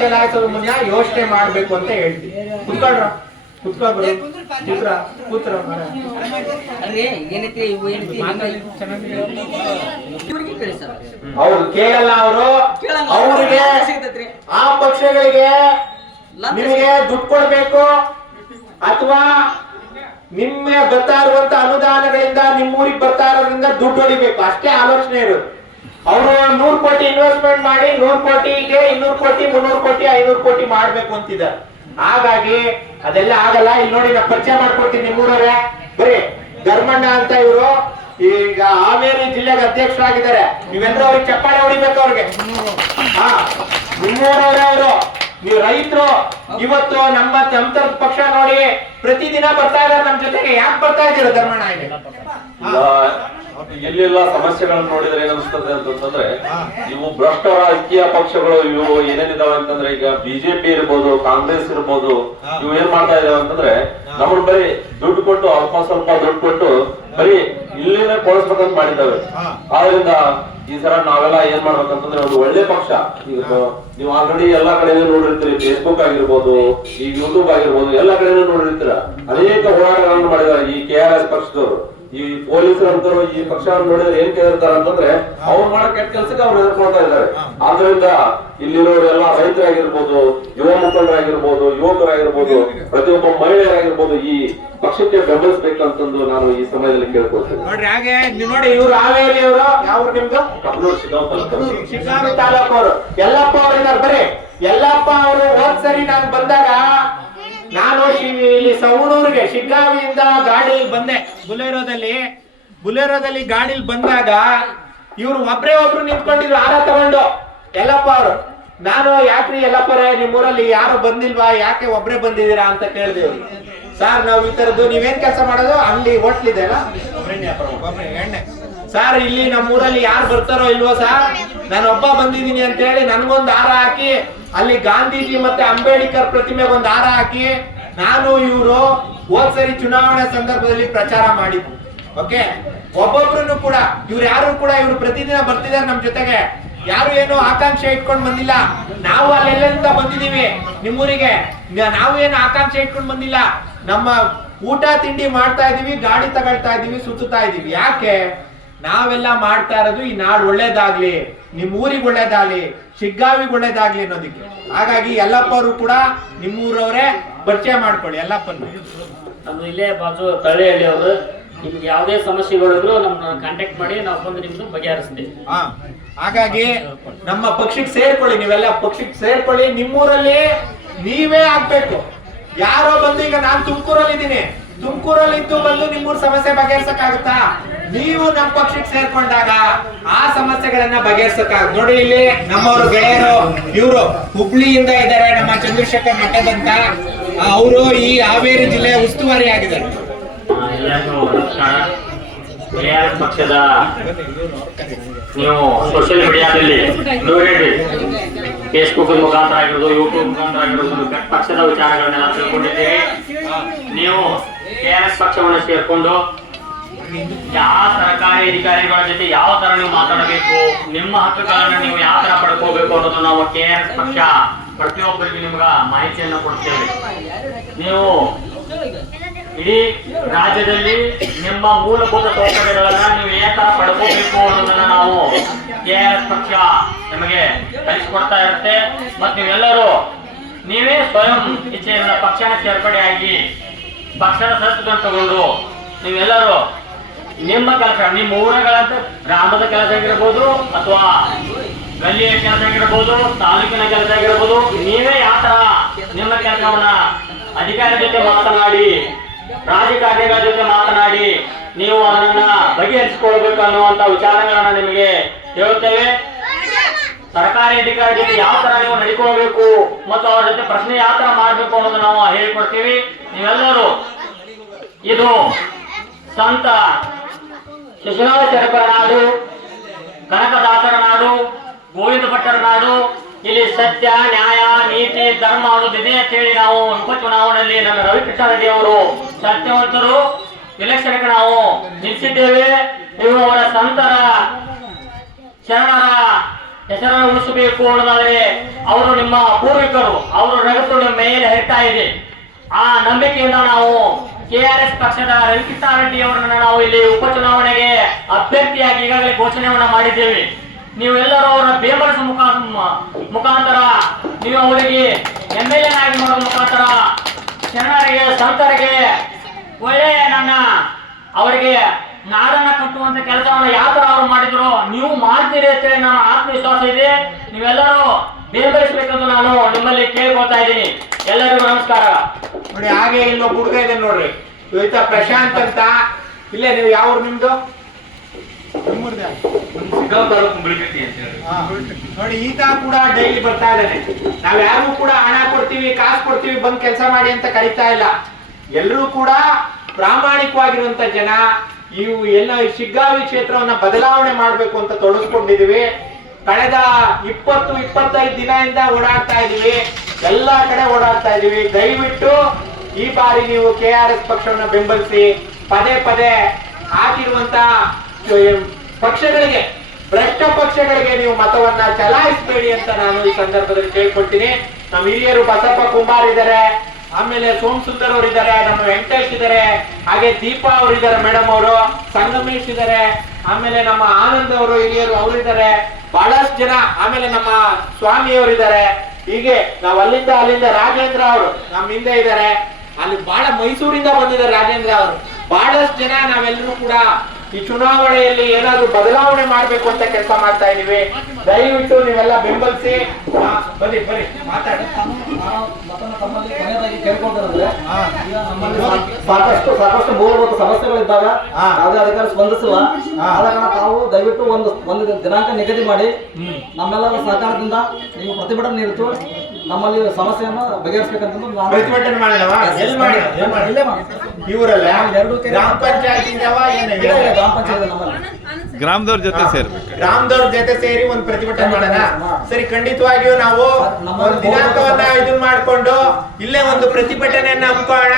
ಚಲಾಯಿಸೋದ್ರ ಮುನ್ನ ಯೋಚನೆ ಮಾಡ್ಬೇಕು ಅಂತ ಹೇಳ್ತೀವಿ. ಕುತ್ಕೊಳ್ರ, ಕುತ್ಕೊಳ್ರಿ, ಕೂತ್ರ ಅಲ್ರಿ ಏನೈತಿ ಇವ್ರಿಗೆ ಕೇಳಿ ಸರ್. ಅವ್ರು ಕೇಳಲ್ಲ. ಅವ್ರಿಗೆ ಆ ಪಕ್ಷಗಳಿಗೆ ನಿಮಗೆ ದುಡ್ಡು ಕೊಡ್ಬೇಕು ಅಥವಾ ನಿಮ್ಗೆ ಬರ್ತಾ ಇರುವಂತ ಅನುದಾನಗಳಿಂದ ನಿಮ್ಮೂರಿಗೆ ಬರ್ತಾ ಇರೋದ್ರಿಂದ ದುಡ್ಡು ಹೊಡಿಬೇಕು, ಅಷ್ಟೇ ಆಲೋಚನೆ ಇರೋದು. ಅವರು 100 ಕೋಟಿ ಇನ್ವೆಸ್ಟ್ಮೆಂಟ್ ಮಾಡಿ 100 ಕೋಟಿಗೆ 200 ಕೋಟಿ 300 ಕೋಟಿ 500 ಕೋಟಿ ಮಾಡ್ಬೇಕು ಅಂತಿದ್ದಾರೆ. ಹಾಗಾಗಿ ಅದೆಲ್ಲ ಆಗಲ್ಲ. ಇಲ್ಲಿ ನೋಡಿ, ನಾ ಪರಿಚಯ ಮಾಡ್ಕೊಡ್ತೀನಿ ನಿಮ್ಮೂರವ್ರೆ. ಬರೀ ಧರ್ಮಣ್ಣ ಅಂತ ಇವರು ಈಗ ಹಾವೇರಿ ಜಿಲ್ಲೆಗೆ ಅಧ್ಯಕ್ಷರಾಗಿದ್ದಾರೆ. ನೀವೆಲ್ಲರೂ ಅವ್ರಿಗೆ ಚಪ್ಪಾಳೆ ಹೊಡಿಬೇಕು. ಅವ್ರಿಗೆ ನಿಮ್ಮೂರವ್ರೆ ಅವರು. ನೀವು ರೈತರು ಇವತ್ತು ನಮ್ಮ ಪಕ್ಷ ನೋಡಿ ಪ್ರತಿದಿನ ಬರ್ತಾ ಇದ್ದಾರೆ ನಮ್ಮ ಜೊತೆಗೆ. ಯಾಕೆ ಬರ್ತಾ ಇದ್ದೀರಾ ಧರ್ಮಣ್ಣ? ಎಲ್ಲೆಲ್ಲ ಸಮಸ್ಯೆಗಳನ್ನು ನೋಡಿದ್ರೆ ಏನಿಸ್ತದೆ ಅಂತಂದ್ರೆ, ಇವು ಭ್ರಷ್ಟ ರಾಜಕೀಯ ಪಕ್ಷಗಳು ಇವು ಏನೇನಿದಾವೆ ಅಂತಂದ್ರೆ, ಈಗ ಬಿಜೆಪಿ ಇರ್ಬೋದು, ಕಾಂಗ್ರೆಸ್ ಇರ್ಬೋದು, ಇವು ಏನ್ ಮಾಡ್ತಾ ಇದಾವೆ ಅಂತಂದ್ರೆ, ನಮ್ಮನ್ನು ಬರೀ ದುಡ್ಡು ಕೊಟ್ಟು ಸ್ವಲ್ಪ ದುಡ್ಡು ಕೊಟ್ಟು ಬರೀ ಇಲ್ಲಿನ ಕೊಡಿಸ್ಬೇಕಂತ ಮಾಡಿದ್ದಾವೆ. ಆದ್ರಿಂದ ಈ ಸಲ ನಾವೆಲ್ಲ ಏನ್ ಮಾಡ್ಬೇಕಂತಂದ್ರೆ, ಒಂದು ಒಳ್ಳೆ ಪಕ್ಷ. ಈಗ ನೀವು ಆಲ್ರೆಡಿ ಎಲ್ಲಾ ಕಡೆನೂ ನೋಡಿರ್ತೀರಿ, ಫೇಸ್ಬುಕ್ ಆಗಿರ್ಬೋದು, ಈ ಯೂಟ್ಯೂಬ್ ಆಗಿರ್ಬೋದು, ಎಲ್ಲಾ ಕಡೆನೂ ನೋಡಿರ್ತೀರ. ಅನೇಕ ಹೋರಾಟಗಳನ್ನು ಮಾಡಿದ್ದಾರೆ ಈ KRS ಪಕ್ಷದವರು. ಈ ಪೊಲೀಸರಂತರು ಈ ಪಕ್ಷವನ್ನು ನೋಡಿದ್ರೆ ಏನ್ ಕೇಳಿರ್ತಾರೆ ಅಂತಂದ್ರೆ, ಅವ್ರು ಮಾಡೋ ಕೆಟ್ಟ ಕೆಲ್ಸಕ್ಕೆ ಅವ್ರು ಎದುರ್ಕೊಳ್ತಾ ಇದ್ದಾರೆ. ಆದ್ರಿಂದ ಇಲ್ಲಿರೋರು ಎಲ್ಲ ರೈತರಾಗಿರ್ಬೋದು, ಯುವ ಮುಖಂಡರಾಗಿರ್ಬೋದು, ಯುವಕರಾಗಿರ್ಬೋದು, ಪ್ರತಿಯೊಬ್ಬ ಮಹಿಳೆಯರಾಗಿರ್ಬೋದು ಈ ಪಕ್ಷಕ್ಕೆ ಬೆಂಬಲಿಸಬೇಕಂತಂದು ನಾನು ಈ ಸಮಯದಲ್ಲಿ ಕೇಳ್ಕೊಳ್ತೀನಿ. ನೋಡ್ರಿ, ಹಾಗೆ ನೋಡಿ, ಇವ್ರು ಹಾವೇರಿಯವರು. ಯಾವ ನಿಮ್ದು? ಶಿಗ್ಗಾವಿ ತಾಲೂಕು ಅವರು. ಯಲ್ಲಪ್ಪ ಅವರು ಇದ್ದಾರೆ. ಬರೀ ಯಲ್ಲಪ್ಪ ಅವರು ಹೋದ್ ಸರಿ ನಾನು ಬಂದಾಗ ನಾನು ಇಲ್ಲಿ ಸವಣೂರಿಗೆ ಶಿಗ್ಗಾವಿಯಿಂದ ಗಾಡಿ ಬಂದೆ. ಬುಲೆರೋದಲ್ಲಿ ಗಾಡಿಲಿ ಬಂದಾಗ ಇವ್ರು ಒಬ್ರು ನಿಂತ್ಕೊಂಡಿದ್ರು ಹಾರ ತಗೊಂಡು. ಯಲ್ಲಪ್ಪ ಅವರು. ನಾನು ಯಾಕ್ರಿ ಯಲ್ಲಪ್ಪರೇ ನಿಮ್ಮೂರಲ್ಲಿ ಯಾರು ಬಂದಿಲ್ವಾ, ಯಾಕೆ ಒಬ್ರೇ ಬಂದಿದ್ದೀರಾ ಅಂತ ಕೇಳಿದೆವು. ಸರ್ ನಾವು ಈ ತರದ್ದು, ನೀವೇನ್ ಕೆಲಸ ಮಾಡೋದು? ಅಂಗಡಿ ಹೋಟ್ಲಿದೆ ಅಲ್ಲ, ಎಣ್ಣೆ. ಸರ್ ಇಲ್ಲಿ ನಮ್ಮೂರಲ್ಲಿ ಯಾರು ಬರ್ತಾರೋ ಇಲ್ವೋ ಸರ್, ನಾನೊಬ್ಬ ಬಂದಿದ್ದೀನಿ ಅಂತ ಹೇಳಿ ನನ್ಗೊಂದು ಹಾರ ಹಾಕಿ ಅಲ್ಲಿ ಗಾಂಧೀಜಿ ಮತ್ತೆ ಅಂಬೇಡ್ಕರ್ ಪ್ರತಿಮೆಗೆ ಒಂದು ಹಾರ ಹಾಕಿ ನಾನು ಇವರು ಹೋದ್ಸರಿ ಚುನಾವಣೆ ಸಂದರ್ಭದಲ್ಲಿ ಪ್ರಚಾರ ಮಾಡಿದ್ವಿ. ಓಕೆ, ಒಬ್ಬೊಬ್ರು ಕೂಡ ಇವ್ರು ಯಾರು ಕೂಡ ಇವ್ರು ಪ್ರತಿದಿನ ಬರ್ತಿದ್ದಾರೆ ನಮ್ ಜೊತೆಗೆ, ಯಾರು ಏನು ಆಕಾಂಕ್ಷೆ ಇಟ್ಕೊಂಡ್ ಬಂದಿಲ್ಲ. ನಾವು ಅಲ್ಲೆಲ್ಲಿಂದ ಬಂದಿದೀವಿ ನಿಮ್ಮೂರಿಗೆ, ನಾವು ಏನು ಆಕಾಂಕ್ಷೆ ಇಟ್ಕೊಂಡ್ ಬಂದಿಲ್ಲ. ನಮ್ಮ ಊಟ ತಿಂಡಿ ಮಾಡ್ತಾ ಇದೀವಿ, ಗಾಡಿ ತಗೊಳ್ತಾ ಇದೀವಿ, ಸುತ್ತಾ ಇದೀವಿ. ಯಾಕೆ? ನಾವೆಲ್ಲ ಮಾಡ್ತಾ ಇರೋದು ಈ ನಾಡು ಒಳ್ಳೇದಾಗ್ಲಿ, ನಿಮ್ ಊರಿಗೆ ಒಳ್ಳೇದಾಗ್ಲಿ, ಶಿಗ್ಗಾವಿಗೆ ಒಳ್ಳೇದಾಗ್ಲಿ ಅನ್ನೋದಕ್ಕೆ. ಹಾಗಾಗಿ ಯಲ್ಲಪ್ಪ ಅವರು ಕೂಡ ನಿಮ್ಮೂರವರೇ, ಪರಿಚಯ ಮಾಡ್ಕೊಳ್ಳಿ ಯಲ್ಲಪ್ಪನ. ನಮ್ದು ಇಲ್ಲೇ ಬಾಜು ತಳ್ಳಿಹಳ್ಳಿ ಅವರು. ನಿಮ್ಗೆ ಯಾವುದೇ ಸಮಸ್ಯೆಗಳಿದ್ರು ನಮ್ಮನ್ನ ಕಾಂಟ್ಯಾಕ್ಟ್ ಮಾಡಿ ನಾವು ಬಂದು ನಿಮ್ದು ಬಗೆಹರಿಸ್ತೀವಿ. ಹಾಗಾಗಿ ನಮ್ಮ ಪಕ್ಷಕ್ಕೆ ಸೇರ್ಕೊಳ್ಳಿ, ನೀವೆಲ್ಲ ಪಕ್ಷಕ್ಕೆ ಸೇರ್ಕೊಳ್ಳಿ. ನಿಮ್ಮೂರಲ್ಲಿ ನೀವೇ ಆಗ್ಬೇಕು. ಯಾರೋ ಬಂದು, ಈಗ ನಾನು ತುಮಕೂರಲ್ಲಿ ಇದ್ದೀನಿ, ತುಮಕೂರಲ್ಲಿ ಇದ್ದು ಬಂದು ನಿಮ್ಮೂರ್ ಸಮಸ್ಯೆ ಬಗೆಹರ್ಸಕ್ಕಾಗುತ್ತಾ? ನೀವು ನಮ್ಮ ಪಕ್ಷಕ್ಕೆ ಸೇರ್ಕೊಂಡಾಗ ಆ ಸಮಸ್ಯೆಗಳನ್ನ ಬಗೆಹರ್ಸಕ್ಕಾಗ. ನೋಡಿ ಇಲ್ಲಿ ನಮ್ಮವ್ರು ಗೆಳೆಯರು, ಇವರು ಹುಬ್ಳಿಯಿಂದ ಇದ್ದಾರೆ, ನಮ್ಮ ಚಂದ್ರಶೇಖರ್ ಮಠದಂತ. ಅವರು ಈ ಹಾವೇರಿ ಜಿಲ್ಲೆ ಉಸ್ತುವಾರಿ ಆಗಿದ್ದಾರೆ. ಎಲ್ಲರಿಗೂ ನಮಸ್ಕಾರ. KRS ಪಕ್ಷದ ನೀವು ಸೋಷಿಯಲ್ ಮೀಡಿಯಾದಲ್ಲಿ ನೋಡಿರಿ, ಫೇಸ್ಬುಕ್ ಮುಖಾಂತರ ಆಗಿರೋದು, ಯೂಟ್ಯೂಬ್ ಮುಖಾಂತರ ಆಗಿರೋದು, ಪಕ್ಷದ ವಿಚಾರಗಳನ್ನೆಲ್ಲ ತಿಳ್ಕೊಂಡಿದ್ದೀವಿ. ನೀವು KRS ಪಕ್ಷವನ್ನು ಸೇರ್ಕೊಂಡು ಯಾವ ಸರ್ಕಾರಿ ಅಧಿಕಾರಿಗಳ ಜೊತೆ ಯಾವ ತರ ನೀವು ಮಾತಾಡಬೇಕು, ನಿಮ್ಮ ಹಕ್ಕುಗಳನ್ನು ನೀವು ಯಾವ ತರ ಪಡ್ಕೋಬೇಕು ಅನ್ನೋದು ನಾವು KRS ಪಕ್ಷ ಪ್ರತಿಯೊಬ್ಬರಿಗೆ ನಿಮ್ಗ ಮಾಹಿತಿಯನ್ನು ಕೊಡ್ತೇವೆ. ನೀವು ಇಡೀ ರಾಜ್ಯದಲ್ಲಿ ನಿಮ್ಮ ಮೂಲಭೂತ ಸೌಕರ್ಯಗಳನ್ನ ನೀವು ಯಾವ ತರ ಪಡ್ಕೋಬೇಕು ಅನ್ನೋದನ್ನ ನಾವು KRS ಪಕ್ಷ ನಿಮಗೆ ಕಲಿಸಿಕೊಡ್ತಾ ಇರುತ್ತೆ. ಮತ್ತು ನೀವೆಲ್ಲರೂ ನೀವೇ ಸ್ವಯಂ ಇಚ್ಛೆಯಿಂದ ಪಕ್ಷನ ಸೇರ್ಪಡೆಯಾಗಿ ಪಕ್ಷದ ಸದಸ್ಯರನ್ನು ತಗೊಂಡು ನೀವೆಲ್ಲರೂ ನಿಮ್ಮ ಕೆಲಸ, ನಿಮ್ಮ ಊರುಗಳಂತ ಗ್ರಾಮದ ಕೆಲಸ ಆಗಿರ್ಬೋದು, ಅಥವಾ ಗಲ್ಲಿಯ ಕೆಲಸ ಆಗಿರ್ಬೋದು, ತಾಲೂಕಿನ ಕೆಲಸ ಆಗಿರ್ಬೋದು, ನೀವೇ ಯಾವ ತರ ನಿಮ್ಮ ಕೆಲಸವನ್ನ ಅಧಿಕಾರಿ ಜೊತೆ ಮಾತನಾಡಿ, ರಾಜಕಾರಣಿಗಳ ಜೊತೆ ಮಾತನಾಡಿ ನೀವು ಅದನ್ನ ಬಗೆಹರಿಸಿಕೊಳ್ಬೇಕು ಅನ್ನುವಂತ ವಿಚಾರಗಳನ್ನ ನಿಮಗೆ ಹೇಳುತ್ತೇವೆ. ಸರ್ಕಾರಿ ಅಧಿಕಾರಿ ಜೊತೆ ಯಾವ ತರ ನೀವು ನಡ್ಕೊಳ್ಬೇಕು ಮತ್ತು ಅವರ ಜೊತೆ ಪ್ರಶ್ನೆ ಯಾವ ತರ ಮಾಡ್ಬೇಕು ಅನ್ನೋದನ್ನ ನಾವು ಹೇಳಿಕೊಡ್ತೀವಿ. ನೀವೆಲ್ಲರೂ ಇದು ಸಂತ ಶಿಶುನಾಳಾಚಾರ್ಯರ ನಾಡು, ಕನಕದಾಸರ ನಾಡು, ಗೋವಿಂದ ಭಟ್ಟರ ನಾಡು. ಇಲ್ಲಿ ಸತ್ಯ, ನ್ಯಾಯ, ನೀತಿ, ಧರ್ಮ ಅನ್ನೋದಿದೆ ಅಂತ ಹೇಳಿ ನಾವು ಉಪಚುನಾವಣೆಯಲ್ಲಿ ನಮ್ಮ ರವಿಕೃಷ್ಣ ರೆಡ್ಡಿ ಅವರು ಸತ್ಯವಂತರು ಎಲೆಕ್ಷನ್ಗೆ ನಾವು ನಿಲ್ಲಿಸಿದ್ದೇವೆ. ನೀವು ಅವರ ಸಂತರ ಶರಣರ ಹೆಸರನ್ನು ಉಳಿಸಬೇಕು ಅನ್ನೋದಾದ್ರೆ ಅವರು ನಿಮ್ಮ ಪೂರ್ವಿಕರು, ಅವರು ರಗತು ನಿಮ್ಮ ಮೇಲೆ ಹರಿತಾ ಇದೆ. ಆ ನಂಬಿಕೆಯಿಂದ ನಾವು KRS ಪಕ್ಷದ ರವಿಕೃಷ್ಣ ರೆಡ್ಡಿ ಅವರನ್ನ ನಾವು ಇಲ್ಲಿ ಉಪಚುನಾವಣೆಗೆ ಅಭ್ಯರ್ಥಿಯಾಗಿ ಈಗಾಗಲೇ ಘೋಷಣೆಯನ್ನ ಮಾಡಿದ್ದೇವೆ. ನೀವೆಲ್ಲರೂ ಅವರ ಬೆಂಬಲಿಸುವ ಮುಖಾಂತರ ನೀವು ಅವರಿಗೆ MLA ಆಗಿ ಮಾಡುವ ಮುಖಾಂತರ ಜನರಿಗೆ, ಸಂತರಿಗೆ ಒಳ್ಳೆಯ ಅವರಿಗೆ ನಾಡನ್ನ ಕಟ್ಟುವಂತ ಕೆಲಸವನ್ನ ಯಾವ ತರ ಅವರು ಮಾಡಿದ್ರು ನೀವು ಮಾಡ್ತೀರಿ ಅಂತೇಳಿ ನನ್ನ ಆತ್ಮವಿಶ್ವಾಸ ಇದೆ. ನೀವೆಲ್ಲರೂ ಬೆಂಬಲಿಸಬೇಕಂತ ನಾನು ನಿಮ್ಮಲ್ಲಿ ಕೇಳ್ಕೊಳ್ತಾ ಇದ್ದೀನಿ. ಎಲ್ಲರಿಗೂ ನಮಸ್ಕಾರ. ನೋಡಿ, ಹಾಗೆ ಇಲ್ಲೊಬ್ಬ ಹುಡುಗ ಇದೆ ನೋಡ್ರಿ, ಇವತ್ತ ಪ್ರಶಾಂತ್ ಅಂತ. ಇಲ್ಲೇ ನೀವು ಯಾವ ಊರು ನಿಮ್ದು? ನೋಡಿ, ಈತ ಕೂಡ ಡೈಲಿ ಬರ್ತಾ ಇದ್ದಾನೆ. ನಾವ್ ಯಾರು ಕೂಡ ಹಣ ಕೊಡ್ತೀವಿ, ಕಾಸು ಕೊಡ್ತೀವಿ, ಬಂದ್ ಕೆಲಸ ಮಾಡಿ ಅಂತ ಕರೀತಾ ಇಲ್ಲ. ಎಲ್ಲರೂ ಕೂಡ ಪ್ರಾಮಾಣಿಕವಾಗಿರುವಂತ ಜನ. ಇವು ಎಲ್ಲ ಶಿಗ್ಗಾವಿ ಕ್ಷೇತ್ರವನ್ನ ಬದಲಾವಣೆ ಮಾಡ್ಬೇಕು ಅಂತ ತೊಡಗಿಸ್ಕೊಂಡಿದೀವಿ. ಕಳೆದ 20-25 ದಿನದಿಂದ ಓಡಾಡ್ತಾ ಇದೀವಿ, ಎಲ್ಲಾ ಕಡೆ ಓಡಾಡ್ತಾ ಇದೀವಿ. ದಯವಿಟ್ಟು ಈ ಬಾರಿ ನೀವು KRS ಪಕ್ಷವನ್ನ ಬೆಂಬಲಿಸಿ. ಪದೇ ಪದೇ ಹಾಕಿರುವಂತ ಪಕ್ಷಗಳಿಗೆ, ಭ್ರಷ್ಟ ಪಕ್ಷಗಳಿಗೆ ನೀವು ಮತವನ್ನ ಚಲಾಯಿಸಬೇಡಿ ಅಂತ ನಾನು ಈ ಸಂದರ್ಭದಲ್ಲಿ ಕೇಳ್ಕೊಳ್ತೀನಿ. ನಮ್ಮ ಹಿರಿಯರು ಬಸಪ್ಪ ಕುಂಬಾರ್ ಇದ್ದಾರೆ, ಆಮೇಲೆ ಸೋಮಸುಂದರ್ ಅವರು ಇದ್ದಾರೆ, ನಮ್ಮ ವೆಂಕಟೇಶ್ ಇದ್ದಾರೆ, ಹಾಗೆ ದೀಪಾ ಅವರು ಇದ್ದಾರೆ, ಮೇಡಮ್ ಅವರು, ಸಂಗಮೇಶ್ ಇದ್ದಾರೆ, ಆಮೇಲೆ ನಮ್ಮ ಆನಂದ್ ಅವರು ಹಿರಿಯರು ಅವರು ಇದ್ದಾರೆ, ಬಹಳಷ್ಟು ಜನ. ಆಮೇಲೆ ನಮ್ಮ ಸ್ವಾಮಿ ಅವರು ಇದ್ದಾರೆ. ಹೀಗೆ ನಾವು ಅಲ್ಲಿಂದ ರಾಜೇಂದ್ರ ಅವರು ನಮ್ಮ ಹಿಂದೆ ಇದ್ದಾರೆ. ಅಲ್ಲಿ ಬಹಳ ಮೈಸೂರಿಂದ ಬಂದಿದ್ದಾರೆ ರಾಜೇಂದ್ರ ಅವರು. ಬಹಳಷ್ಟು ಜನ ನಾವೆಲ್ಲರೂ ಕೂಡ ಈ ಚುನಾವಣೆಯಲ್ಲಿ ಏನಾದ್ರು ಬದಲಾವಣೆ ಮಾಡ್ಬೇಕು ಅಂತ ಕೆಲಸ ಮಾಡ್ತಾ ಇದೀವಿ. ದಯವಿಟ್ಟು ನೀವೆಲ್ಲ ಬೆಂಬಲಿಸಿ. ಬನ್ನಿ ಮಾತಾಡಿ. ತಮ್ಮಲ್ಲಿ ಕೊನೆಯದಾಗಿ ಕೇಳ್ಕೊಳ್ತಾರಂದ್ರೆ, ಈಗ ನಮ್ಮಲ್ಲಿ ಸಾಕಷ್ಟು ಮೂಲಭೂತ ಸಮಸ್ಯೆಗಳಿದ್ದಾಗ ಯಾವುದೇ ಅಧಿಕಾರಿ ಸ್ಪಂದಿಸಿಲ್ಲ. ಆದ ಕಾರಣ ತಾವು ದಯವಿಟ್ಟು ಒಂದು ದಿನಾಂಕ ನಿಗದಿ ಮಾಡಿ ನಮ್ಮೆಲ್ಲರ ಸಹಕಾರದಿಂದ ನೀವು ಪ್ರತಿಭಟನೆ ನಿಲ್ಲಿಸು. ನಮ್ಮಲ್ಲಿ ಸಮಸ್ಯೆಯನ್ನ ಬಗೆಹರಿಸಬೇಕಂತಂದು ನಾನು ಪ್ರತಿಭಟನೆ ಮಾಡೋಣವಾ? ಎಲ್ಲಿ ಮಾಡೋಣ? ಏನ್ ಮಾಡೋಣ? ಇಲ್ಲೇ ಮಾಡೋಣ. ಇವರಲ್ಲ ಎರಡು ಕೆರೆ ಗ್ರಾಮ ಪಂಚಾಯತ್ ಗ್ರಾಮ ಪಂಚಾಯತ್ ನಮ್ಮಲ್ಲಿ ಗ್ರಾಮದವ್ರ ಜೊತೆ ಸೇರ್ಬೇಕು. ಗ್ರಾಮದವ್ರ ಜೊತೆ ಸೇರಿ ಒಂದು ಪ್ರತಿಭಟನೆ ಮಾಡೋಣ. ಸರಿ, ಖಂಡಿತವಾಗಿಯೂ ನಾವು ಒಂದು ದಿನಾಂಕವನ್ನ ಇದನ್ನ ಮಾಡ್ಕೊಂಡು ಇಲ್ಲೇ ಒಂದು ಪ್ರತಿಭಟನೆಯನ್ನ ಹಮ್ಮಿಕೊಳ್ಳೋಣ.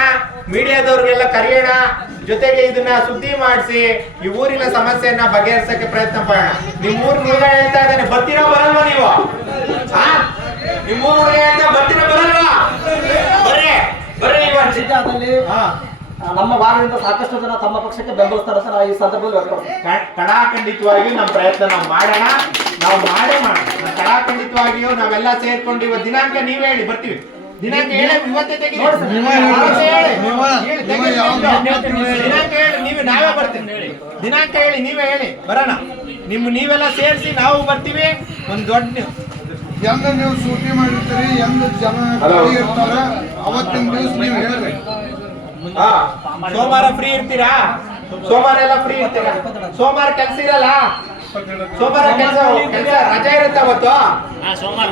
ಮೀಡಿಯಾದವ್ರಿಗೆಲ್ಲ ಕರೆಯೋಣ, ಜೊತೆಗೆ ಇದನ್ನ ಸುದ್ದಿ ಮಾಡಿಸಿ ಈ ಊರಿನ ಸಮಸ್ಯೆಯನ್ನ ಬಗೆಹರಿಸಕ್ಕೆ ಪ್ರಯತ್ನ ಪಡೋಣ. ನಿಮ್ಮೂರ್ ಹುಡುಗ ಹೇಳ್ತಾ ಇದ್ದಾನೆ, ಬರ್ತೀರಾ ಬರಲ್ವಾ ನೀವು? ನಿಮ್ಮೂರ್ ಹುಡುಗ ಹೇಳ್ತಾ ಬರ್ತೀರಾ ಬರಲ್ವಾ? ಬರ್ರಿ ಬರ್ರಿ ಇವತ್ತು. ಜಿಲ್ಲಾದಲ್ಲಿ ನಮ್ಮ ಭಾಗದಿಂದ ಸಾಕಷ್ಟು ಜನ ತಮ್ಮ ಪಕ್ಷಕ್ಕೆ ಬೆಂಬಲಿಸ್ತಾರೆ ಅಂತ ನಾವು ಈ ಸಂದರ್ಭದಲ್ಲಿ ವ್ಯಕ್ತಪಡಿಸ್ತೀವಿ. ಕಡಾಖಂಡಿತವಾಗಿಯೂ ನಮ್ಮ ಪ್ರಯತ್ನ ನಾವು ಮಾಡೋಣ. ನಾವು ಮಾಡೇ ಮಾಡೋಣ. ಕಡಾಖಂಡಿತವಾಗಿಯೂ ನಾವೆಲ್ಲ ಸೇರ್ಕೊಂಡು ಇವತ್ತು ದಿನಾಂಕ ನೀವೇ ಹೇಳಿ, ಬರ್ತೀವಿ. ದಿನಾಂಕ ಹೇಳಿ, ಇವತ್ತೇ ತೆಗೀರಿ. ದಿನಾಂಕ ಹೇಳಿ, ನೀವೇ ನಾವೇ ಬರ್ತೀವಿ. ದಿನಾಂಕ ಹೇಳಿ, ನೀವೇ ಹೇಳಿ, ಬರೋಣ. ನೀವೆಲ್ಲ ಸೇರಿಸಿ ನಾವು ಬರ್ತೀವಿ. ಒಂದು ದೊಡ್ಡ ಎಂದ ನೀವು ಸೂಟಿ ಮಾಡಿರ್ತೀರಿ, ಎಂದ ಜನ ಇರ್ತಾರೆ, ಅವತ್ತಿನ ದಿವಸ ನೀವು ಹೇಳ್ರಿ. ಸೋಮವಾರ ಫ್ರೀ ಇರ್ತೀರಾ? ಸೋಮವಾರ ಎಲ್ಲ ಫ್ರೀ ಇರ್ತೀರಾ? ಸೋಮವಾರ ಕೆಲಸ ಇರಲ್ಲ? ಸೋಮವಾರ ಕೆಲಸ ರಜೆ ಇರುತ್ತೆ ಅವತ್ತು. ಸೋಮವಾರ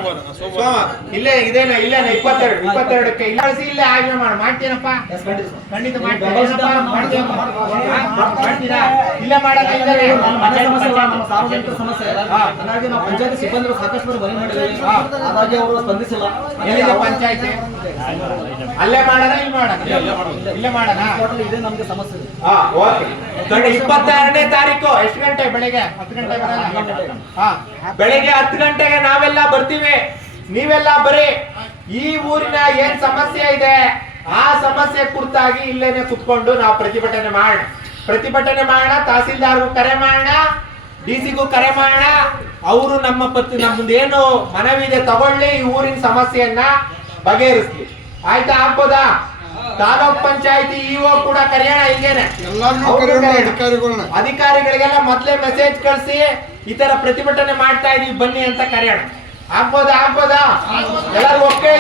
ಇಲ್ಲೇ ಇದೇನ ಇಲ್ಲೇನ 22ಕ್ಕೆ ಇಲ್ಲೇ ಆಯ್ಕೆ ಮಾಡ್ತೀನಪ್ಪ. ಖಂಡಿತ ಮಾಡ್ತೀರಾ? ಇಲ್ಲೇ ಮಾಡಲ್ಲ. ನಮ್ಮ ಮನೆ ಸಮಸ್ಯೆ ಅಲ್ಲ, ನಮ್ಮ ಸಾರ್ವಜನಿಕರ ಸಮಸ್ಯೆ. ಹಾಗಾಗಿ ನಾವು ಪಂಚಾಯತ್ ಸಿಬ್ಬಂದಿಗಳು ಸಾಕಷ್ಟು ಬಾರಿ ಮನವಿ ಮಾಡಿದ್ದೀವಿ. ಹಾಗಾಗಿ ಅವರು ಸ್ಪಂದಿಸಿಲ್ಲ. ಎಲ್ಲಿದೆ ಪಂಚಾಯತ್? ಅಲ್ಲೇ ಮಾಡೋಣ, ಇಲ್ಲಿ ಮಾಡೋಣ? ಇಲ್ಲೇ ಮಾಡೋಣ. ಇದೇ ನಮ್ಗೆ ಸಮಸ್ಯೆ ಇದೆ. ಓಕೆ. 22ನೇ ತಾರೀಕು ಎಷ್ಟು ಗಂಟೆ? ಬೆಳಿಗ್ಗೆ 10 ಗಂಟೆ ಬರಲ್ಲ? ಬೆಳಿಗ್ಗೆ 10 ಗಂಟೆಗೆ ನಾವೆಲ್ಲ ಬರ್ತೀವಿ. ನೀವೆಲ್ಲ ಬರೀ ಈ ಊರಿನ ಏನ್ ಸಮಸ್ಯೆ ಇದೆ ಆ ಸಮಸ್ಯೆ ಕುರಿತಾಗಿ ಇಲ್ಲೇನೆ ಕುತ್ಕೊಂಡು ನಾವು ಪ್ರತಿಭಟನೆ ಮಾಡೋಣ. ತಹಸೀಲ್ದಾರ್ಗೂ ಕರೆ ಮಾಡೋಣ, ಡಿಸಿಗೂ ಕರೆ ಮಾಡೋಣ. ಅವರು ನಮ್ಮದೇನು ಮನವಿ ಇದೆ ತಗೊಳ್ಳಿ, ಈ ಊರಿನ ಸಮಸ್ಯೆಯನ್ನ ಬಗೆಹರಿಸ್ಲಿ. ಆಯ್ತಾ? ಆಗ್ಬೋದಾ? ತಾಲೂಕ್ ಪಂಚಾಯತಿ ಇಒ ಕೂಡ ಕರೆಯೋಣ. ಈಗೇನೆ ಅಧಿಕಾರಿಗಳಿಗೆಲ್ಲ ಮೊದಲೇ ಮೆಸೇಜ್ ಕಳಿಸಿ ಈ ತರ ಪ್ರತಿಭಟನೆ ಮಾಡ್ತಾ ಇದೀವಿ ಬನ್ನಿ ಅಂತ ಕರೆಯೋಣ. ಆಗ್ಬೋದಾ? ಎಲ್ಲರೂ ಒಪ್ಪಿಗೆ